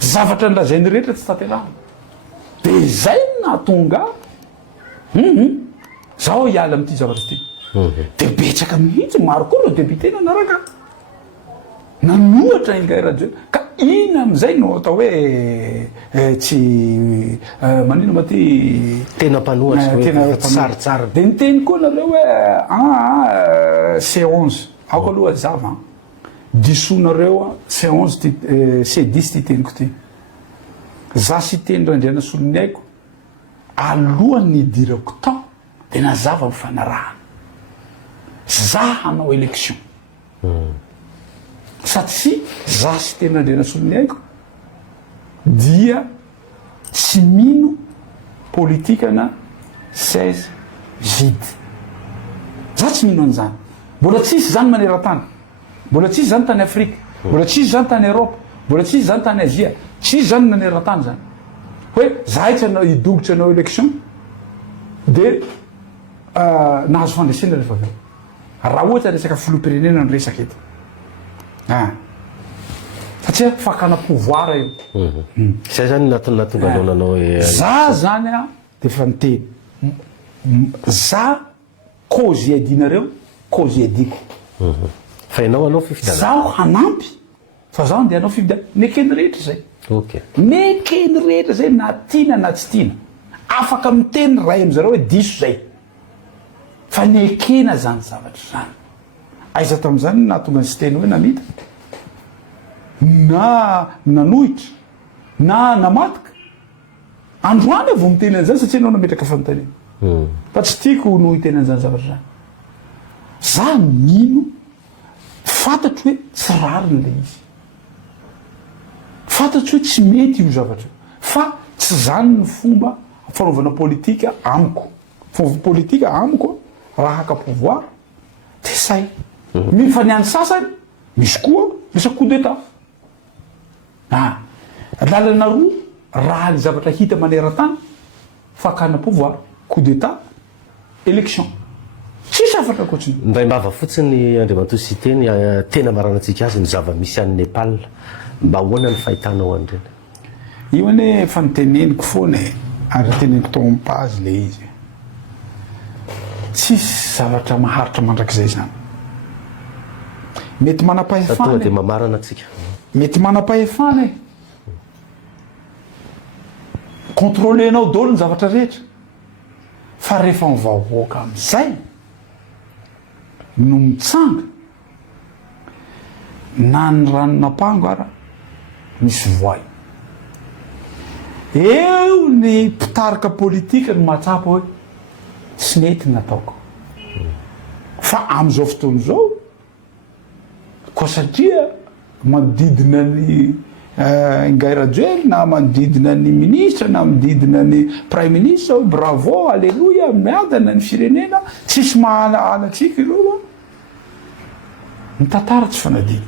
zavatra nlazainy rehetra tsy taterahana de zay natonga zaho hiala am'ty zavatra ty de betsaka mihitsy maro koa no député nanaraka nanoatra ingay radio ka ina am'izay no atao hoe tsy manino ma ty tena mpanoatra tsaratsara de niteny koa nareo hoe C11 ako aloha zava disonareo C11 C10 ty teniko ty za sy teny randriana solony aiko alohan'ny idirako tao de nazava mifanarahana za hanao élection satria za sy teny randriana solony aiko dia tsy mino politikana 16 vide za tsy mino an'izany mbola tsisy zany maneran-tany mbola tsisy zany tany Afrika mbola tsisy zany tany Europe mbola tsisy zany tany Azia tsisy zany maneran-tany zany hoe za itsy anao idogotry anao élection de nahazo fandresena rehefa avy raha ohatra resaka filoham-pirenena no resaka eto satria fakana pouvoir io zay zany natonga anao nanao za zany de fa miteny za cause iadinareo cause iadiko fa ianao anao fifidana zaho hanampy fa zaho andeha anao fifidana nekeny rehetra zay nekeny rehetra zay na tiana na tsy tiana afaka miteny ray am'zareo hoe diso zay fa nekena zany zavatra zany aiza tamin'izany na tonga ny sy teny hoe nanita na nanohitra na namatika androany vo miteny an'izany satria anao nametraka fanontaniana fa tsy tiako no hiteny an'izany zavatra zany za mino fantatro hoe tsy rariny le izy fantatro hoe tsy mety io zavatra fa tsy zany ny fomba fanaovana politika amiko fomba politika amiko raha haka pouvoir de say fa ny any sasany misy koa misy coup d'état lalana roa raha ny zavatra hita maneran-tany fakana pouvoir coup d'état élection tsisy afatra koatsiny mba mbava fotsiny Andriamantoa sy teny tena maranantsika azy ny zava-misy any Nepal mba ahoana ny fahitanao an'ireny io ane efa niteneniko foana ary teneniko tao amin'ny page le izy tsisy zavatra maharitra mandrakizay zany mety manam-pahefana de mamarana atsika mety manam-pahefana contrôlenao daholo ny zavatra rehetra fa rehefa mivahoaka amin'izay no mitsanga na ny ranonampango ara misy voay eo ny mpitarika politika no mahatsapa hoe tsy nety nataoko fa am'izao fotoana zao koa satria manodidina ny Ngairajoely na manodidina ny ministra na manodidina ny prime ministre bravo alleluia miadana ny firenena tsisy mahalaalatsika ireo ny tantara tsy fanadina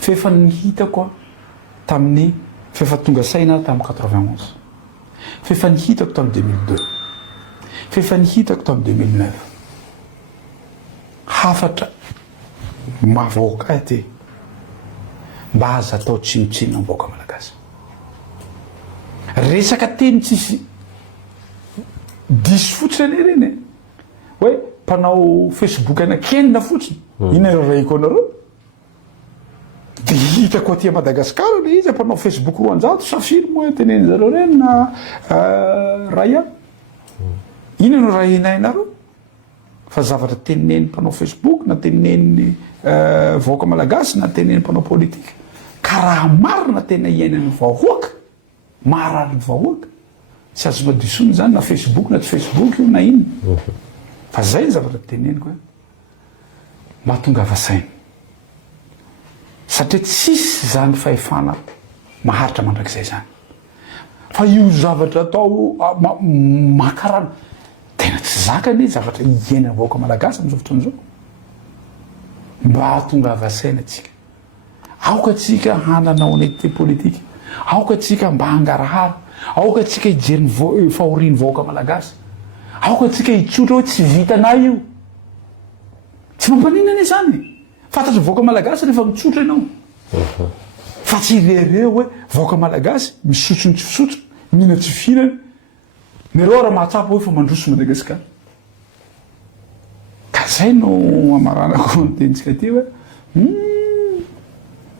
fefa nihitako tamin'ny fefa tonga saina tamin'ny 91 fefa nihitako tamin'ny 2002 fefa nihitako tamin'ny 2009 hafatra mavahoaka ty mba aza atao tsinotsinona mboka malagasy resaka teny tsisy disy fotsiny ane reny hoe mpanao Facebook anakenina fotsiny ina raiko anareo de hitako aty Madagasikara le izy mpanao Facebook 200 safiry moa teneny zareo reny na raya ina no raha inainareo fa zavatra teneneny mpanao Facebook na teneneny vahoaka malagasy na teneneny mpanao politika ka raha marina tena iainany vahoaka maharary vahoaka tsy azo madisony zany na Facebook na tsy Facebook io na ino fa zay ny zavatra teneniko hoe mahatonga vasaina satria tsisy zany fahefana maharitra mandrakizay zany fa io zavatra atao makarana tena tsy zakany zavatra iainany vahoaka malagasy am'izao fotoana zao mba hahatonga vasaina atsika aoka atsika hanana honnêteté politique aoka atsika mba hangarahara aoka atsika hijery fahoriany vahoaka malagasy aoka atsika hitsotra hoe tsy vitanay io tsy mampaninana zany fantatry vahoaka malagasy rehefa mitsotra ianao fa tsy irereo hoe vahoaka malagasy misotrony tsy fisotro mihina tsy fihinana nereo raha mahatsapa hoe fa mandroso Madagasikara ka zay no amaranako ny tenitsika ty hoe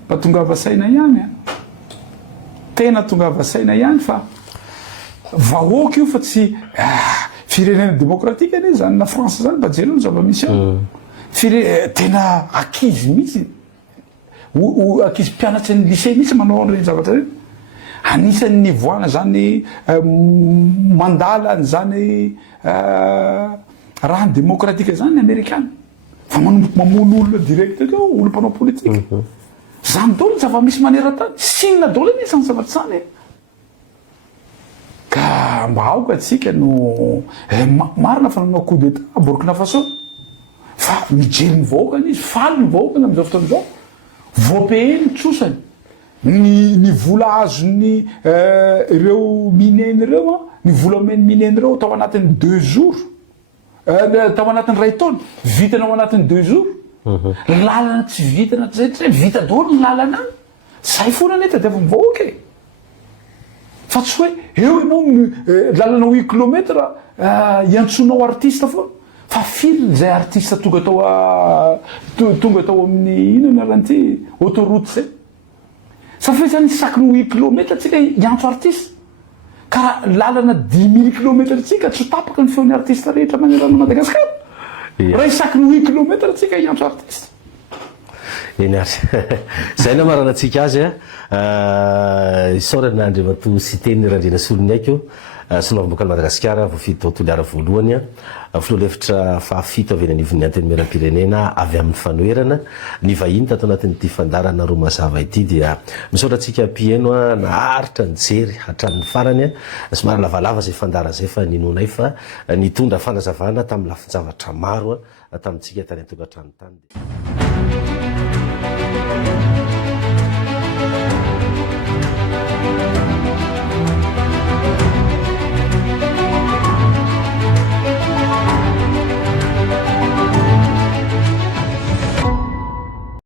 mba tonga vasaina ihany tena tonga vasaina ihany fa vahoaka io fa tsy firenena démocratique ane zany na France zany mba jereo ny zava-misy tena akizy mihitsy akizy mpianatry ny lycée mihitsy manao an'ireny zavatra reny anisan'ny nivoana zany mandala zany raha ny démocratique zany ny amérikana fa manomboky mamono olona direct teo olo mpanao politika zany dolo ny zava-misy maneran-tany sinina dolo ane zany zavatra zany ka mba aoka atsika no marina fa nanao coup d'état à Burkina Faso fa mijery ny vahoakany izy faly ny vahoakany am'izao fotoana zao voapeheny tsosany ny vola azony ireo mineny ireo ny vola meny mineny ireo tao anatin'ny 2 jours tao anatin'ny ray taona vitanao anatin'ny 2 jours lalana tsy vitana zay tsy vita daholo ny lalana any zay foana neta de mivahoaka fa tsy hoe eo ianao lalana 8 kilometre iantsonao artiste foana fa firy zay artiste tonga tao amin'ny inona rahanty autoroute zay sa fe zany sakiny 8 kilometre tsika iantso artiste ka lalana 10 000 kilometre tsika tsy tapaka ny feon'ny artiste rehetra manerana Madagasikara Resaky ny 8 kilometra tsika iantso artiste. eny ary zay na maranatsika azy isaorana andriamato siteny randrena solony aiko sonavam-bokany Madagasikara voafito tao Toliara voalohany filoha-hevitra fahafito avy eny anivon'ny antenimieram-pirenena avy amin'ny fanoerana ny vahiny tato anatin'ity fandarana roa mazava ity dia misaotratsika mpieno naharitra ny jery hatramin'ny farany somary lavalava zay fandara zay fa ninonay fa nitondra fanazavana tamin'ny lafin-javatra maro tamintsika tany an-tokantrano tany.